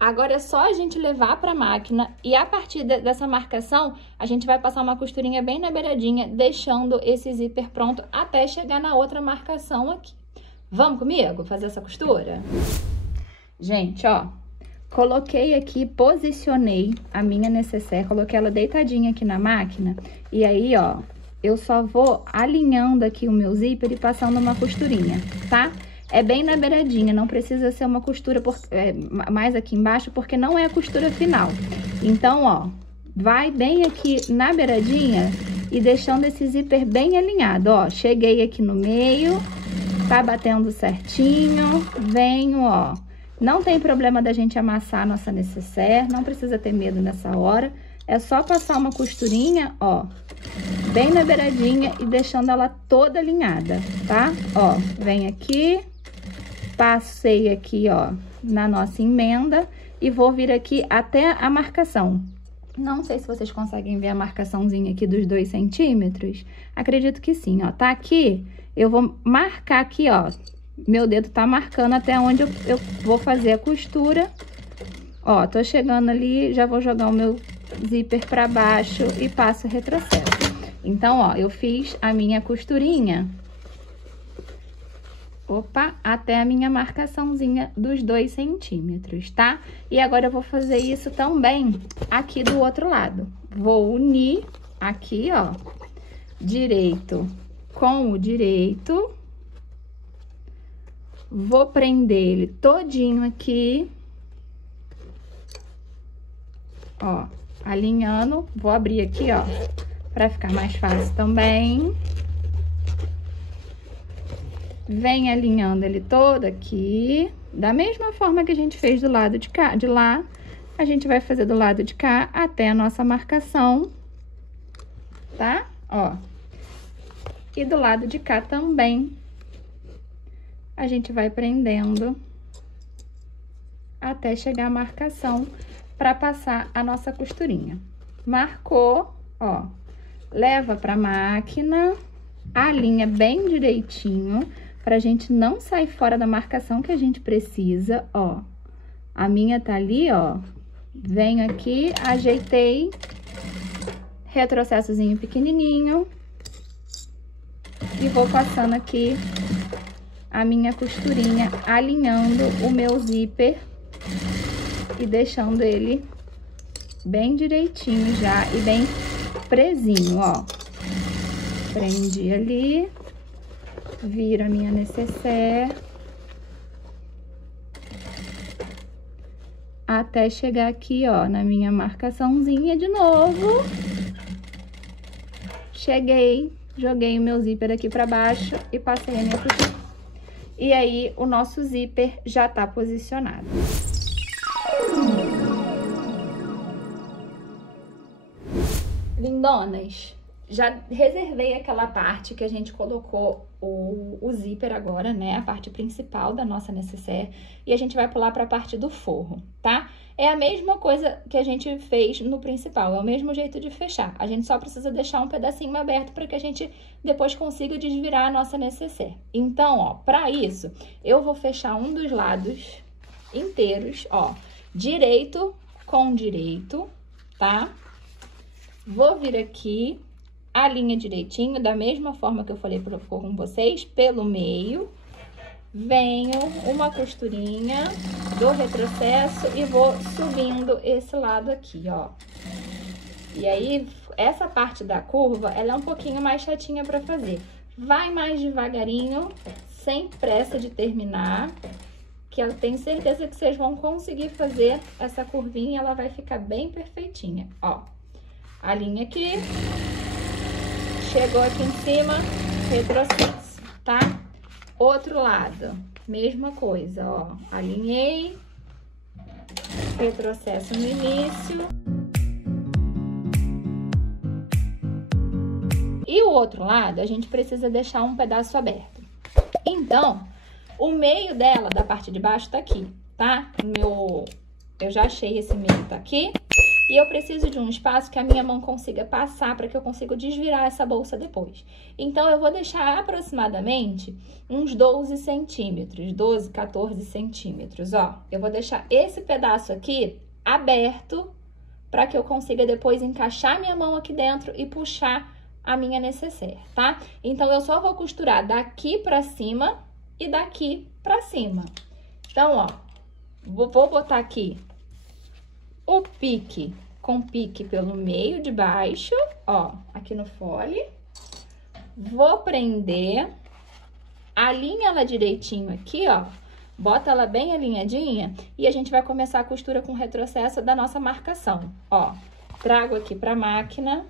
Agora é só a gente levar pra máquina e a partir dessa marcação, a gente vai passar uma costurinha bem na beiradinha, deixando esse zíper pronto até chegar na outra marcação aqui. Vamos comigo fazer essa costura? Gente, ó, coloquei aqui, posicionei a minha nécessaire, coloquei ela deitadinha aqui na máquina. E aí, ó, eu só vou alinhando aqui o meu zíper e passando uma costurinha, tá? É bem na beiradinha, não precisa ser uma costura mais aqui embaixo, porque não é a costura final. Então, ó, vai bem aqui na beiradinha e deixando esse zíper bem alinhado, ó. Cheguei aqui no meio, tá batendo certinho, venho, ó. Não tem problema da gente amassar a nossa nécessaire, não precisa ter medo nessa hora. É só passar uma costurinha, ó, bem na beiradinha e deixando ela toda alinhada, tá? Ó, vem aqui, passei aqui, ó, na nossa emenda e vou vir aqui até a marcação. Não sei se vocês conseguem ver a marcaçãozinha aqui dos 2 centímetros. Acredito que sim, ó, tá aqui. Eu vou marcar aqui, ó, meu dedo tá marcando até onde eu vou fazer a costura. Ó, tô chegando ali, já vou jogar o meu zíper pra baixo e passo o retrocesso. Então, ó, eu fiz a minha costurinha. Opa, até a minha marcaçãozinha dos 2 centímetros, tá? E agora eu vou fazer isso também aqui do outro lado. Vou unir aqui, ó, direito com o direito. Vou prender ele todinho aqui. Ó, alinhando. Vou abrir aqui, ó, pra ficar mais fácil também. Vem alinhando ele todo aqui, da mesma forma que a gente fez do lado de cá, de lá, a gente vai fazer do lado de cá até a nossa marcação, tá? Ó. E do lado de cá também, a gente vai prendendo até chegar a marcação para passar a nossa costurinha. Marcou, ó, leva pra máquina, alinha bem direitinho, pra gente não sair fora da marcação que a gente precisa, ó. A minha tá ali, ó. Venho aqui, ajeitei, retrocessozinho pequenininho. E vou passando aqui a minha costurinha, alinhando o meu zíper e deixando ele bem direitinho já e bem presinho, ó. Prendi ali. Viro a minha nécessaire até chegar aqui, ó, na minha marcaçãozinha de novo. Cheguei, joguei o meu zíper aqui pra baixo e passei a minha costura. E aí, o nosso zíper já tá posicionado. Lindonas, já reservei aquela parte que a gente colocou o zíper agora, né? A parte principal da nossa nécessaire. E a gente vai pular para a parte do forro, tá? É a mesma coisa que a gente fez no principal, é o mesmo jeito de fechar. A gente só precisa deixar um pedacinho aberto para que a gente depois consiga desvirar a nossa nécessaire. Então, ó, para isso, eu vou fechar um dos lados inteiros, ó, direito com direito, tá? Vou vir aqui, a linha direitinho, da mesma forma que eu falei com vocês, pelo meio. Venho uma costurinha, dou retrocesso e vou subindo esse lado aqui, ó. E aí, essa parte da curva, ela é um pouquinho mais chatinha pra fazer. Vai mais devagarinho, sem pressa de terminar, que eu tenho certeza que vocês vão conseguir fazer essa curvinha, ela vai ficar bem perfeitinha, ó. A linha aqui, chegou aqui em cima, retrocesso, tá? Outro lado, mesma coisa, ó. Alinhei, retrocesso no início. E o outro lado, a gente precisa deixar um pedaço aberto. Então, o meio dela, da parte de baixo, tá aqui, tá? Eu já achei esse meio, tá aqui. E eu preciso de um espaço que a minha mão consiga passar para que eu consiga desvirar essa bolsa depois. Então, eu vou deixar aproximadamente uns 12 centímetros, 12, 14 centímetros, ó. Eu vou deixar esse pedaço aqui aberto para que eu consiga depois encaixar minha mão aqui dentro e puxar a minha nécessaire, tá? Então, eu só vou costurar daqui pra cima e daqui pra cima. Então, ó, vou botar aqui o pique com pique pelo meio de baixo, ó, aqui no fole. Vou prender, alinha ela direitinho aqui, ó, bota ela bem alinhadinha e a gente vai começar a costura com retrocesso da nossa marcação, ó. Trago aqui pra máquina,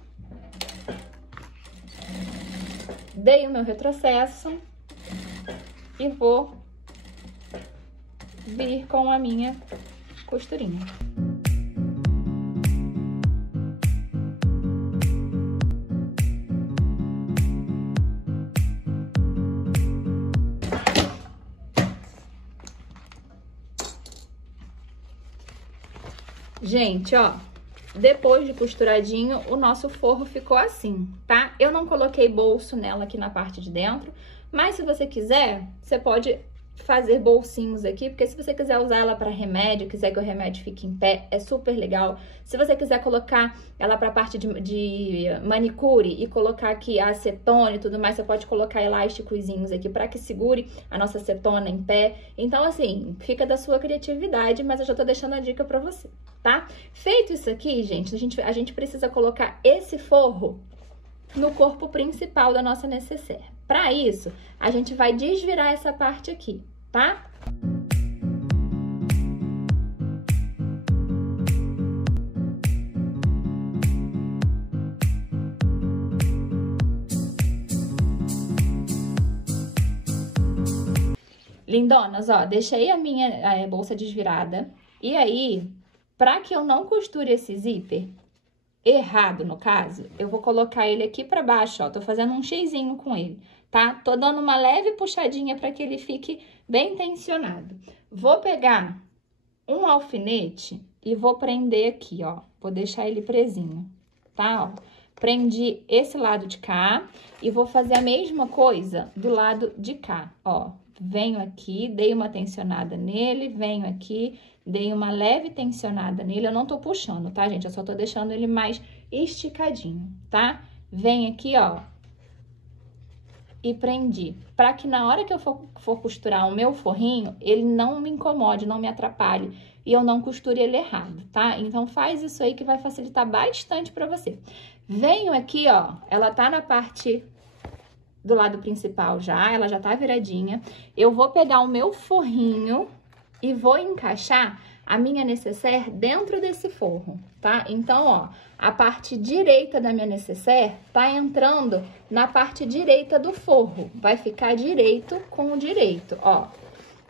dei o meu retrocesso e vou vir com a minha costurinha. Gente, ó, depois de costuradinho, o nosso forro ficou assim, tá? Eu não coloquei bolso nela aqui na parte de dentro, mas se você quiser, você pode fazer bolsinhos aqui, porque se você quiser usar ela para remédio, quiser que o remédio fique em pé, é super legal. Se você quiser colocar ela para parte de manicure e colocar aqui a acetona e tudo mais, você pode colocar elásticozinhos aqui para que segure a nossa acetona em pé. Então, assim, fica da sua criatividade, mas eu já tô deixando a dica para você, tá? Feito isso aqui, gente, a gente precisa colocar esse forro no corpo principal da nossa nécessaire. Para isso, a gente vai desvirar essa parte aqui, tá? Lindonas, ó, deixei a minha bolsa desvirada. E aí, para que eu não costure esse zíper errado, no caso, eu vou colocar ele aqui pra baixo, ó, tô fazendo um xizinho com ele, tá? Tô dando uma leve puxadinha pra que ele fique bem tensionado. Vou pegar um alfinete e vou prender aqui, ó, vou deixar ele presinho, tá? Ó, prendi esse lado de cá e vou fazer a mesma coisa do lado de cá, ó. Venho aqui, dei uma tensionada nele, venho aqui, dei uma leve tensionada nele. Eu não tô puxando, tá, gente? Eu só tô deixando ele mais esticadinho, tá? Venho aqui, ó, e prendi. Pra que na hora que eu for costurar o meu forrinho, ele não me incomode, não me atrapalhe e eu não costure ele errado, tá? Então, faz isso aí que vai facilitar bastante pra você. Venho aqui, ó, ela tá na parte do lado principal já, ela já tá viradinha. Eu vou pegar o meu forrinho e vou encaixar a minha nécessaire dentro desse forro, tá? Então, ó, a parte direita da minha nécessaire tá entrando na parte direita do forro. Vai ficar direito com o direito, ó.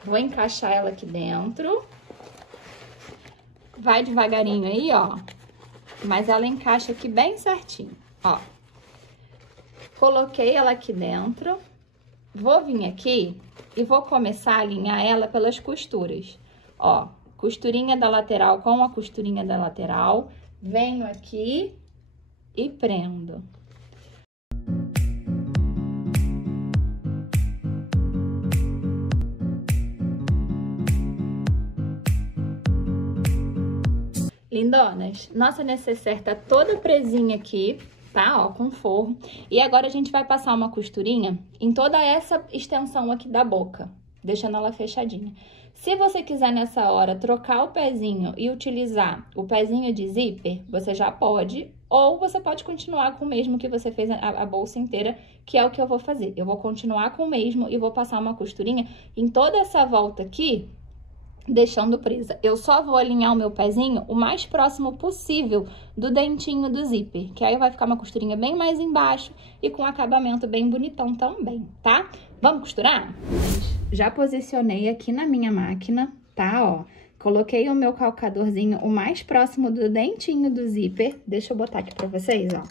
Vou encaixar ela aqui dentro. Vai devagarinho aí, ó. Mas ela encaixa aqui bem certinho, ó. Coloquei ela aqui dentro, vou vir aqui e vou começar a alinhar ela pelas costuras. Ó, costurinha da lateral com a costurinha da lateral, venho aqui e prendo. Lindonas, nossa nécessaire tá toda presinha aqui, tá? Ó, com forro. E agora a gente vai passar uma costurinha em toda essa extensão aqui da boca, deixando ela fechadinha. Se você quiser nessa hora trocar o pezinho e utilizar o pezinho de zíper, você já pode, ou você pode continuar com o mesmo que você fez a bolsa inteira, que é o que eu vou fazer. Eu vou continuar com o mesmo e vou passar uma costurinha em toda essa volta aqui, deixando presa. Eu só vou alinhar o meu pezinho o mais próximo possível do dentinho do zíper, que aí vai ficar uma costurinha bem mais embaixo e com acabamento bem bonitão também, tá? Vamos costurar? Já posicionei aqui na minha máquina, tá? Ó, coloquei o meu calcadorzinho o mais próximo do dentinho do zíper. Deixa eu botar aqui pra vocês, ó.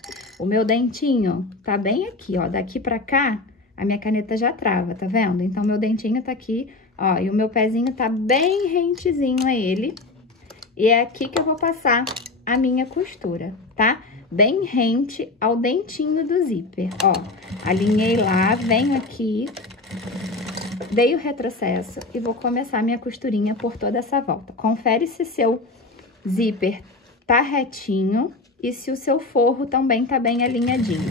O meu dentinho tá bem aqui, ó. Daqui pra cá, a minha caneta já trava, tá vendo? Então, meu dentinho tá aqui, ó, e o meu pezinho tá bem rentezinho a ele. E é aqui que eu vou passar a minha costura, tá? Bem rente ao dentinho do zíper, ó. Alinhei lá, venho aqui, dei o retrocesso e vou começar a minha costurinha por toda essa volta. Confere se seu zíper tá retinho e se o seu forro também tá bem alinhadinho.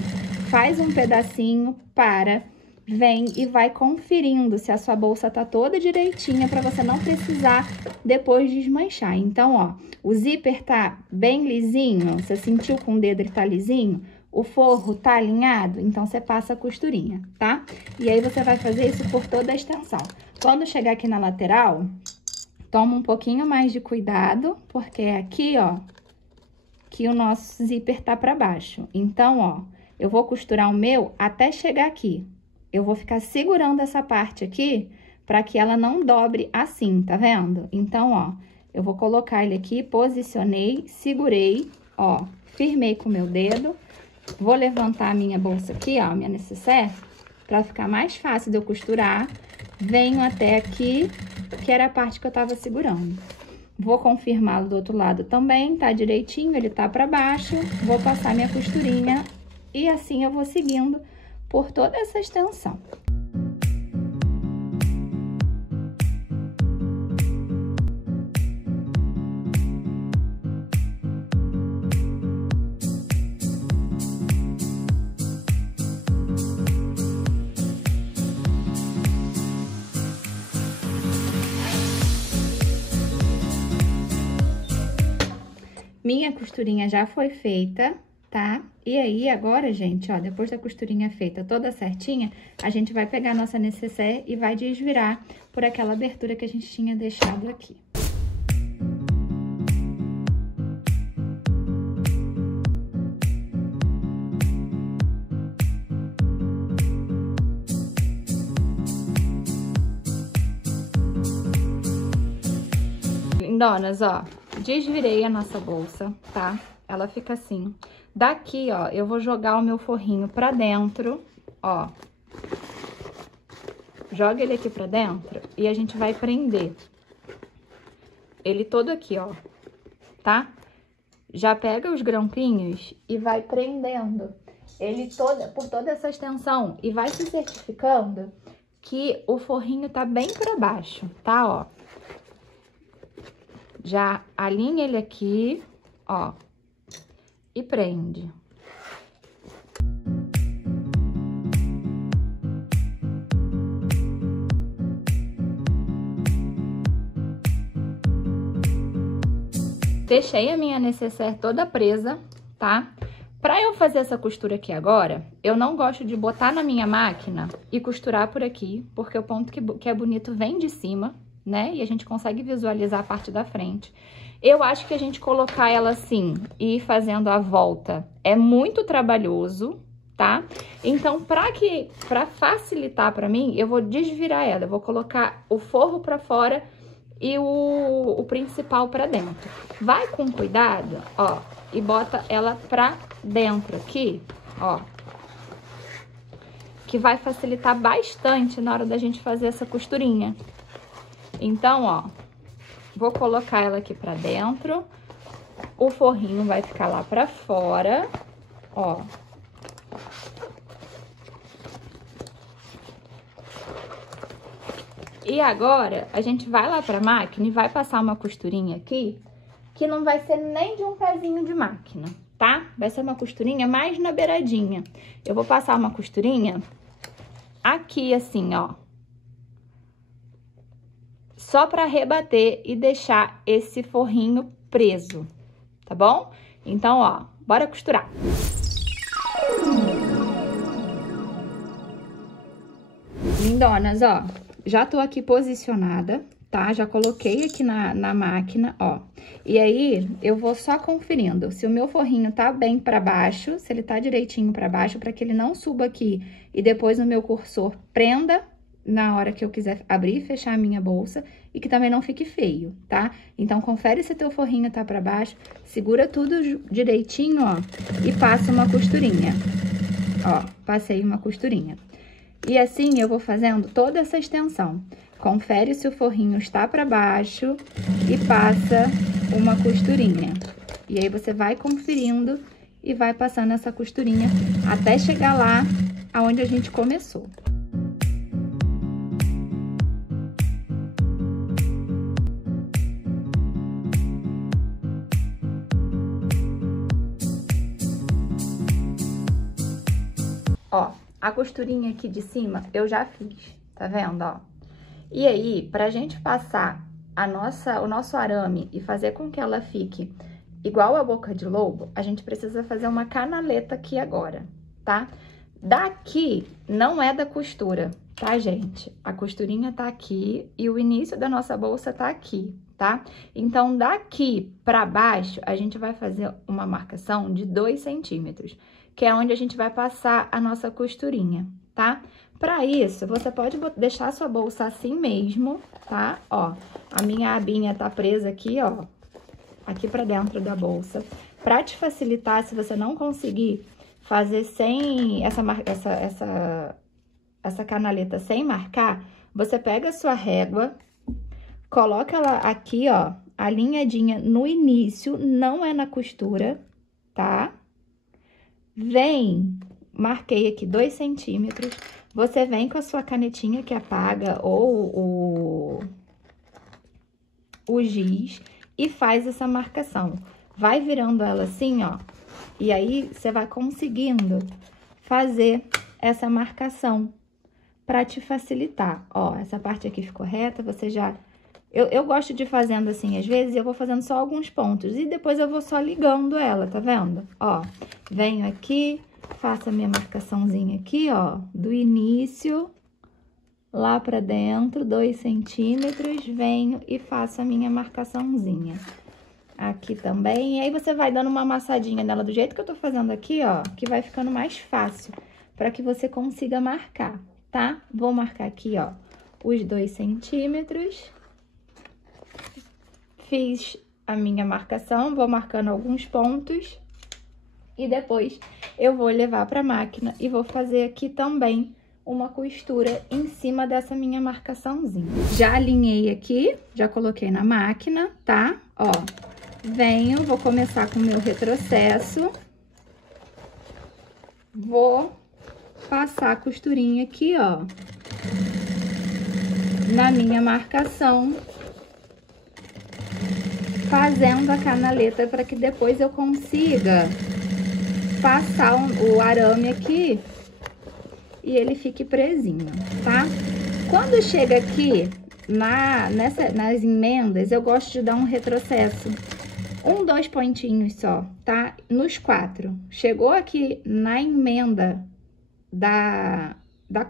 Faz um pedacinho, para... Vem e vai conferindo se a sua bolsa tá toda direitinha para você não precisar depois desmanchar. Então, ó, o zíper tá bem lisinho, você sentiu com o dedo ele tá lisinho? O forro tá alinhado? Então, você passa a costurinha, tá? E aí, você vai fazer isso por toda a extensão. Quando chegar aqui na lateral, toma um pouquinho mais de cuidado, porque é aqui, ó, que o nosso zíper tá pra baixo. Então, ó, eu vou costurar o meu até chegar aqui. Eu vou ficar segurando essa parte aqui para que ela não dobre assim, tá vendo? Então, ó, eu vou colocar ele aqui, posicionei, segurei, ó, firmei com o meu dedo. Vou levantar a minha bolsa aqui, ó, minha nécessaire, para ficar mais fácil de eu costurar. Venho até aqui, que era a parte que eu tava segurando. Vou confirmá-lo do outro lado também, tá direitinho, ele tá para baixo. Vou passar minha costurinha e assim eu vou seguindo por toda essa extensão. Minha costurinha já foi feita, tá? E aí, agora, gente, ó, depois da costurinha feita toda certinha, a gente vai pegar a nossa nécessaire e vai desvirar por aquela abertura que a gente tinha deixado aqui. Lindonas, ó, desvirei a nossa bolsa, tá? Ela fica assim. Daqui, ó, eu vou jogar o meu forrinho pra dentro, ó. Joga ele aqui pra dentro e a gente vai prender ele todo aqui, ó, tá? Já pega os grampinhos e vai prendendo ele por toda essa extensão e vai se certificando que o forrinho tá bem pra baixo, tá, ó. Já alinha ele aqui, ó, e prende. Deixei a minha nécessaire toda presa, tá? Pra eu fazer essa costura aqui agora, eu não gosto de botar na minha máquina e costurar por aqui, porque o ponto que é bonito vem de cima, né? E a gente consegue visualizar a parte da frente. Eu acho que a gente colocar ela assim e ir fazendo a volta é muito trabalhoso, tá? Então, pra facilitar pra mim, eu vou desvirar ela. Eu vou colocar o forro pra fora e o principal pra dentro. Vai com cuidado, ó, e bota ela pra dentro aqui, ó. Que vai facilitar bastante na hora da gente fazer essa costurinha. Então, ó, vou colocar ela aqui pra dentro, o forrinho vai ficar lá pra fora, ó. E agora, a gente vai lá pra máquina e vai passar uma costurinha aqui, que não vai ser nem de um pezinho de máquina, tá? Vai ser uma costurinha mais na beiradinha. Eu vou passar uma costurinha aqui, assim, ó. Só pra rebater e deixar esse forrinho preso, tá bom? Então, ó, bora costurar. Lindonas, ó, já tô aqui posicionada, tá? Já coloquei aqui na máquina, ó. E aí, eu vou só conferindo se o meu forrinho tá bem pra baixo, se ele tá direitinho pra baixo, pra que ele não suba aqui e depois no meu cursor prenda na hora que eu quiser abrir e fechar a minha bolsa e que também não fique feio, tá? Então, confere se teu forrinho tá pra baixo, segura tudo direitinho, ó, e passa uma costurinha. Ó, passei uma costurinha. E assim, eu vou fazendo toda essa extensão. Confere se o forrinho está pra baixo e passa uma costurinha. E aí, você vai conferindo e vai passando essa costurinha até chegar lá aonde a gente começou. Ó, a costurinha aqui de cima eu já fiz, tá vendo, ó? E aí, pra gente passar o nosso arame e fazer com que ela fique igual a boca de lobo, a gente precisa fazer uma canaleta aqui agora, tá? Daqui não é da costura, tá, gente? A costurinha tá aqui e o início da nossa bolsa tá aqui, tá? Então, daqui pra baixo, a gente vai fazer uma marcação de 2 centímetros, que é onde a gente vai passar a nossa costurinha, tá? Pra isso, você pode deixar a sua bolsa assim mesmo, tá? Ó, a minha abinha tá presa aqui, ó, aqui pra dentro da bolsa. Pra te facilitar, se você não conseguir fazer sem essa canaleta sem marcar, você pega a sua régua, coloca ela aqui, ó, alinhadinha no início, não é na costura, tá? Vem, marquei aqui 2 centímetros, você vem com a sua canetinha que apaga ou o giz e faz essa marcação. Vai virando ela assim, ó, e aí você vai conseguindo fazer essa marcação pra te facilitar. Ó, essa parte aqui ficou reta, você já Eu gosto de fazendo assim, às vezes, eu vou fazendo só alguns pontos. E depois eu vou só ligando ela, tá vendo? Ó, venho aqui, faço a minha marcaçãozinha aqui, ó, do início lá pra dentro, 2 centímetros, venho e faço a minha marcaçãozinha. Aqui também, e aí você vai dando uma amassadinha nela do jeito que eu tô fazendo aqui, ó, que vai ficando mais fácil pra que você consiga marcar, tá? Vou marcar aqui, ó, os 2 centímetros. Fiz a minha marcação, vou marcando alguns pontos e depois eu vou levar pra máquina e vou fazer aqui também uma costura em cima dessa minha marcaçãozinha. Já alinhei aqui, já coloquei na máquina, tá? Ó, venho, vou começar com o meu retrocesso, vou passar a costurinha aqui, ó, na minha marcação, fazendo a canaleta para que depois eu consiga passar o arame aqui e ele fique presinho, tá? Quando chega aqui nas emendas, eu gosto de dar um retrocesso, 2 pontinhos só, tá? Nos 4. Chegou aqui na emenda da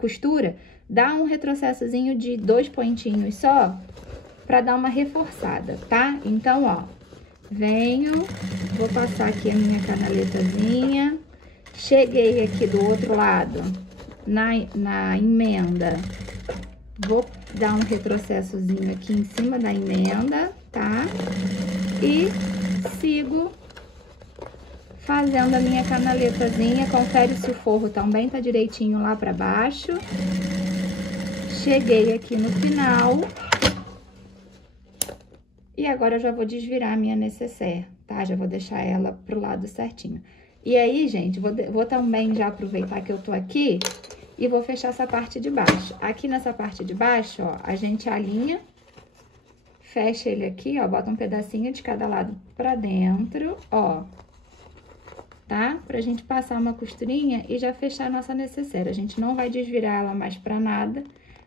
costura, dá um retrocessozinho de 2 pontinhos só, pra dar uma reforçada, tá? Então, ó, venho, vou passar aqui a minha canaletazinha, cheguei aqui do outro lado, na emenda, vou dar um retrocessozinho aqui em cima da emenda, tá? E sigo fazendo a minha canaletazinha, confere se o forro também tá direitinho lá pra baixo. Cheguei aqui no final. E agora eu já vou desvirar a minha nécessaire, tá? Já vou deixar ela pro lado certinho. E aí, gente, vou também já aproveitar que eu tô aqui e vou fechar essa parte de baixo. Aqui nessa parte de baixo, ó, a gente alinha, fecha ele aqui, ó, bota um pedacinho de cada lado pra dentro, ó, tá? Pra gente passar uma costurinha e já fechar a nossa nécessaire. A gente não vai desvirar ela mais pra nada.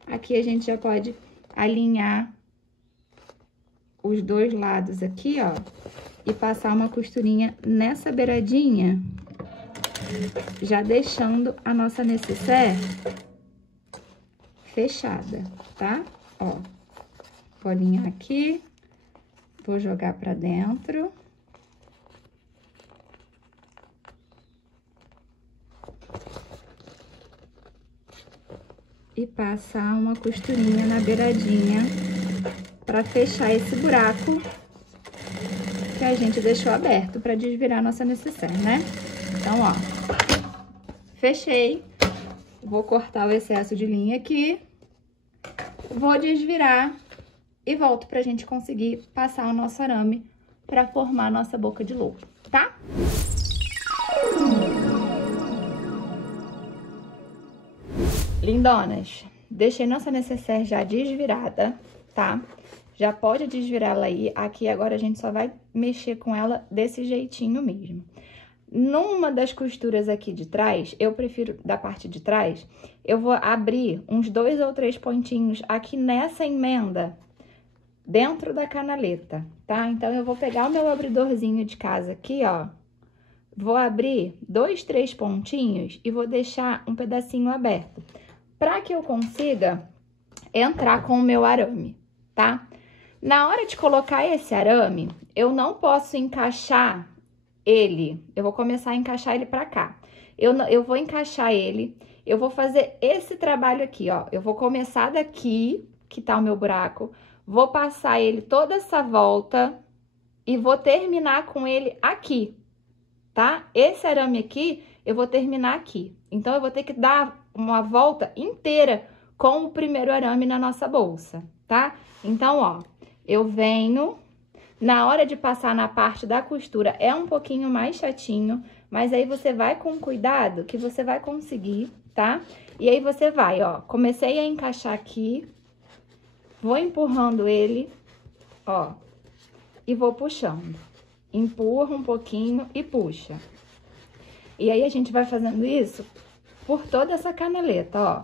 Aqui a gente já pode alinhar os 2 lados aqui, ó, e passar uma costurinha nessa beiradinha, já deixando a nossa nécessaire fechada, tá? Ó, vou alinhar aqui, vou jogar pra dentro. E passar uma costurinha na beiradinha para fechar esse buraco que a gente deixou aberto para desvirar a nossa nécessaire, né? Então, ó, fechei, vou cortar o excesso de linha aqui, vou desvirar e volto pra gente conseguir passar o nosso arame para formar a nossa boca de lobo, tá? Lindonas, deixei nossa nécessaire já desvirada, tá? Já pode desvirar ela aí. Aqui agora a gente só vai mexer com ela desse jeitinho mesmo. Numa das costuras aqui de trás, eu prefiro, da parte de trás, eu vou abrir uns 2 ou 3 pontinhos aqui nessa emenda, dentro da canaleta, tá? Então, eu vou pegar o meu abridorzinho de casa aqui, ó, vou abrir 2, 3 pontinhos e vou deixar um pedacinho aberto, para que eu consiga entrar com o meu arame, tá? Na hora de colocar esse arame, eu não posso encaixar ele, eu vou começar a encaixar ele pra cá. Eu vou encaixar ele, eu vou fazer esse trabalho aqui, ó. Eu vou começar daqui, que tá o meu buraco, vou passar ele toda essa volta e vou terminar com ele aqui, tá? Esse arame aqui, eu vou terminar aqui. Então, eu vou ter que dar uma volta inteira com o primeiro arame na nossa bolsa, tá? Então, ó, eu venho, na hora de passar na parte da costura é um pouquinho mais chatinho, mas aí você vai com cuidado que você vai conseguir, tá? E aí você vai, ó, comecei a encaixar aqui, vou empurrando ele, ó, e vou puxando. Empurra um pouquinho e puxa. E aí a gente vai fazendo isso por toda essa canaleta, ó.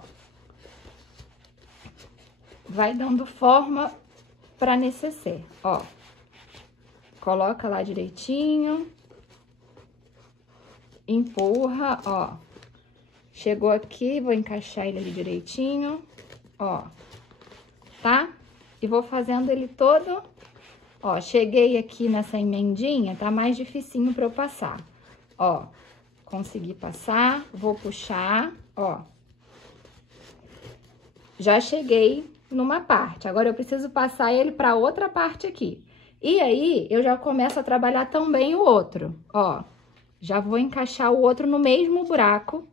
Vai dando forma pra necessaire, ó. Coloca lá direitinho. Empurra, ó. Chegou aqui, vou encaixar ele ali direitinho, ó. Tá? E vou fazendo ele todo, ó. Cheguei aqui nessa emendinha, tá mais dificinho pra eu passar, ó. Consegui passar, vou puxar, ó. Já cheguei numa parte, agora eu preciso passar ele pra outra parte aqui. E aí, eu já começo a trabalhar também o outro, ó. Já vou encaixar o outro no mesmo buraco,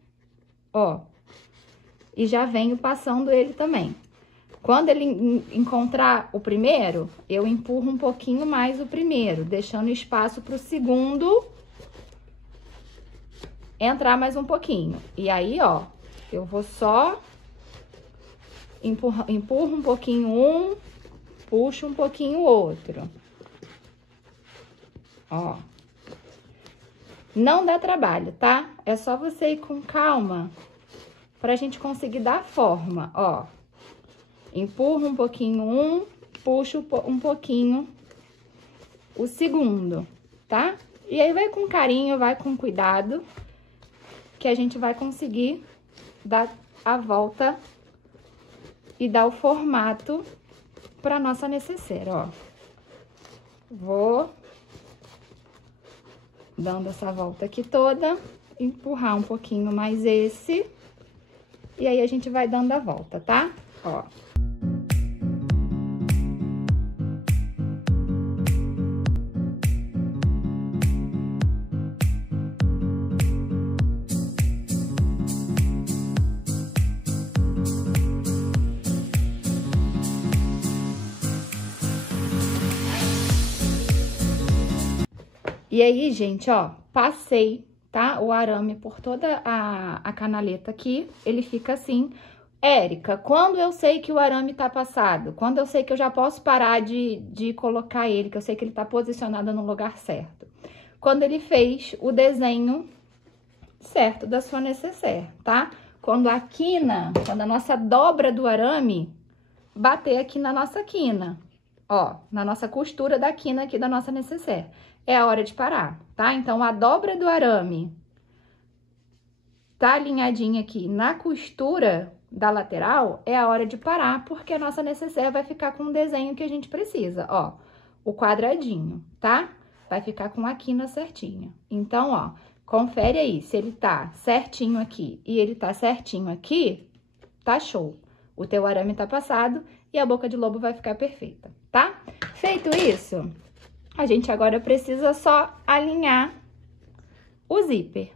ó. E já venho passando ele também. Quando ele encontrar o primeiro, eu empurro um pouquinho mais o primeiro, deixando espaço pro segundo entrar mais um pouquinho. E aí, ó, eu vou só empurro um pouquinho um, puxo um pouquinho o outro. Ó. Não dá trabalho, tá? É só você ir com calma pra gente conseguir dar forma, ó. Empurro um pouquinho um, puxo um pouquinho o segundo, tá? E aí vai com carinho, vai com cuidado, que a gente vai conseguir dar a volta e dar o formato pra nossa necessaire, ó. Vou dando essa volta aqui toda, empurrar um pouquinho mais esse, e aí a gente vai dando a volta, tá? Ó. E aí, gente, ó, passei, tá? O arame por toda a canaleta aqui, ele fica assim. Érica, quando eu sei que o arame tá passado? Quando eu sei que eu já posso parar de colocar ele, que eu sei que ele tá posicionado no lugar certo? Quando ele fez o desenho certo da sua necessaire, tá? Quando a quina, quando a nossa dobra do arame bater aqui na nossa quina, ó, na nossa costura da quina aqui da nossa necessaire. É a hora de parar, tá? Então, a dobra do arame tá alinhadinha aqui na costura da lateral, é a hora de parar, porque a nossa necessaire vai ficar com o desenho que a gente precisa, ó. O quadradinho, tá? Vai ficar com a quina certinha. Então, ó, confere aí, se ele tá certinho aqui e ele tá certinho aqui, tá show. O teu arame tá passado e a boca de lobo vai ficar perfeita, tá? Feito isso, a gente agora precisa só alinhar o zíper.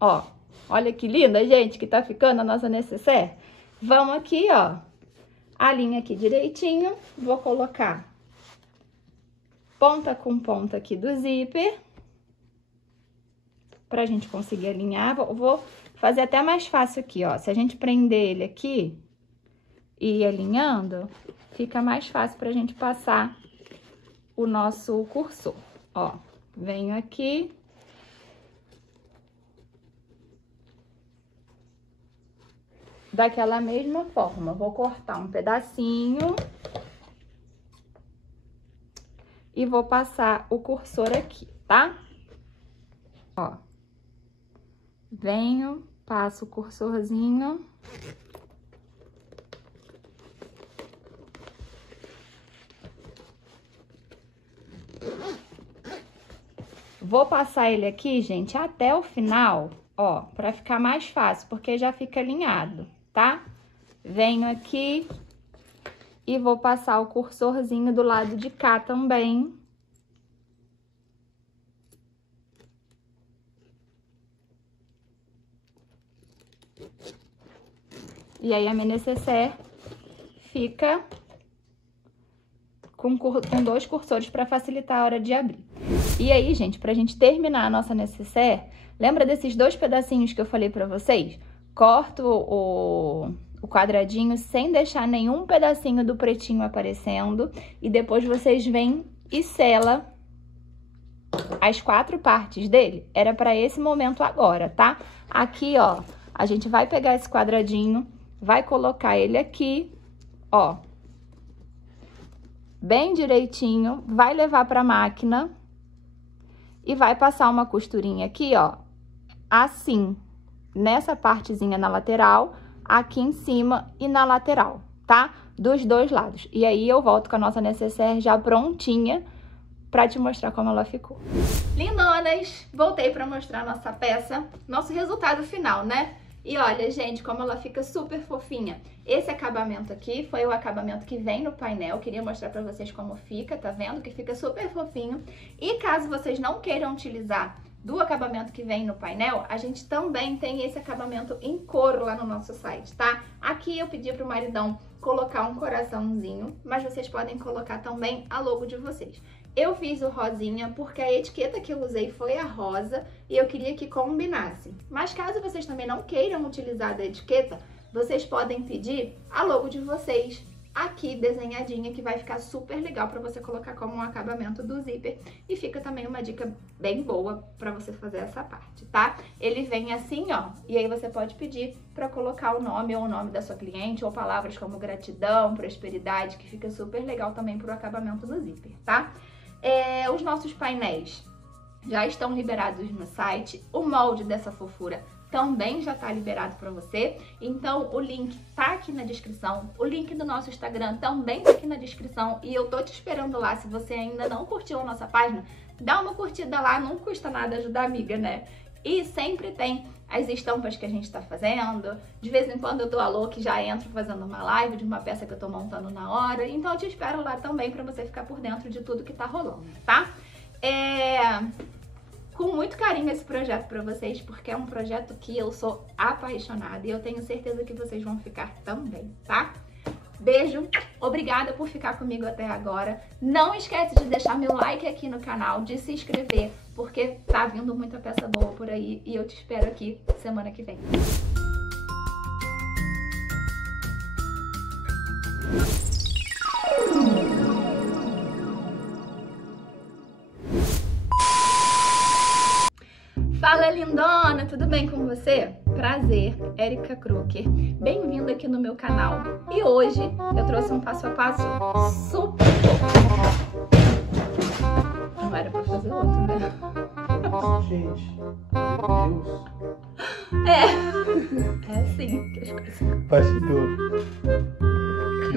Ó, olha que linda, gente, que tá ficando a nossa necessaire. Vamos aqui, ó, alinha aqui direitinho, vou colocar ponta com ponta aqui do zíper, pra gente conseguir alinhar. Vou fazer até mais fácil aqui, ó, se a gente prender ele aqui e ir alinhando, fica mais fácil pra gente passar o nosso cursor, ó. Venho aqui. Daquela mesma forma, vou cortar um pedacinho e vou passar o cursor aqui, tá? Ó. Venho, passo o cursorzinho. Vou passar ele aqui, gente, até o final, ó, pra ficar mais fácil, porque já fica alinhado, tá? Venho aqui e vou passar o cursorzinho do lado de cá também. E aí, a minha necessaire fica com dois cursores para facilitar a hora de abrir. E aí, gente, pra gente terminar a nossa necessaire, lembra desses dois pedacinhos que eu falei pra vocês? Corto o quadradinho sem deixar nenhum pedacinho do pretinho aparecendo. E depois vocês vêm e sela as 4 partes dele. Era pra esse momento agora, tá? Aqui, ó, a gente vai pegar esse quadradinho, vai colocar ele aqui, ó. bem direitinho, vai levar pra máquina e vai passar uma costurinha aqui, ó, assim, nessa partezinha na lateral, aqui em cima e na lateral, tá? Dos dois lados. E aí eu volto com a nossa necessaire já prontinha pra te mostrar como ela ficou. Lindonas, voltei pra mostrar a nossa peça, nosso resultado final, né? E olha, gente, como ela fica super fofinha. Esse acabamento aqui foi o acabamento que vem no painel. Queria mostrar pra vocês como fica, tá vendo? Que fica super fofinho. E caso vocês não queiram utilizar do acabamento que vem no painel, a gente também tem esse acabamento em couro lá no nosso site, tá? Aqui eu pedi pro maridão colocar um coraçãozinho, mas vocês podem colocar também a logo de vocês. Eu fiz o rosinha porque a etiqueta que eu usei foi a rosa e eu queria que combinasse. Mas caso vocês também não queiram utilizar da etiqueta, vocês podem pedir a logo de vocês aqui desenhadinha, que vai ficar super legal para você colocar como um acabamento do zíper. E fica também uma dica bem boa para você fazer essa parte, tá? Ele vem assim, ó, e aí você pode pedir para colocar o nome ou o nome da sua cliente, ou palavras como gratidão, prosperidade, que fica super legal também pro acabamento do zíper, tá? Os nossos painéis já estão liberados no site, o molde dessa fofura também já tá liberado para você, então o link tá aqui na descrição, o link do nosso Instagram também tá aqui na descrição e eu tô te esperando lá. Se você ainda não curtiu a nossa página, dá uma curtida lá, não custa nada ajudar a amiga, né? E sempre tem as estampas que a gente tá fazendo, de vez em quando eu dou a louca e já entro fazendo uma live de uma peça que eu tô montando na hora, então eu te espero lá também pra você ficar por dentro de tudo que tá rolando, tá? Com muito carinho esse projeto pra vocês, porque é um projeto que eu sou apaixonada e eu tenho certeza que vocês vão ficar também, tá? Beijo, obrigada por ficar comigo até agora. Não esquece de deixar meu like aqui no canal, de se inscrever, porque tá vindo muita peça boa por aí e eu te espero aqui semana que vem. Fala, lindona! Tudo bem com você? Prazer, Érica Crocker. Bem-vinda aqui no meu canal. E hoje eu trouxe um passo a passo super fofo. Não era pra fazer outro, né? Gente, meu Deus. É assim que as coisas... Bastidor.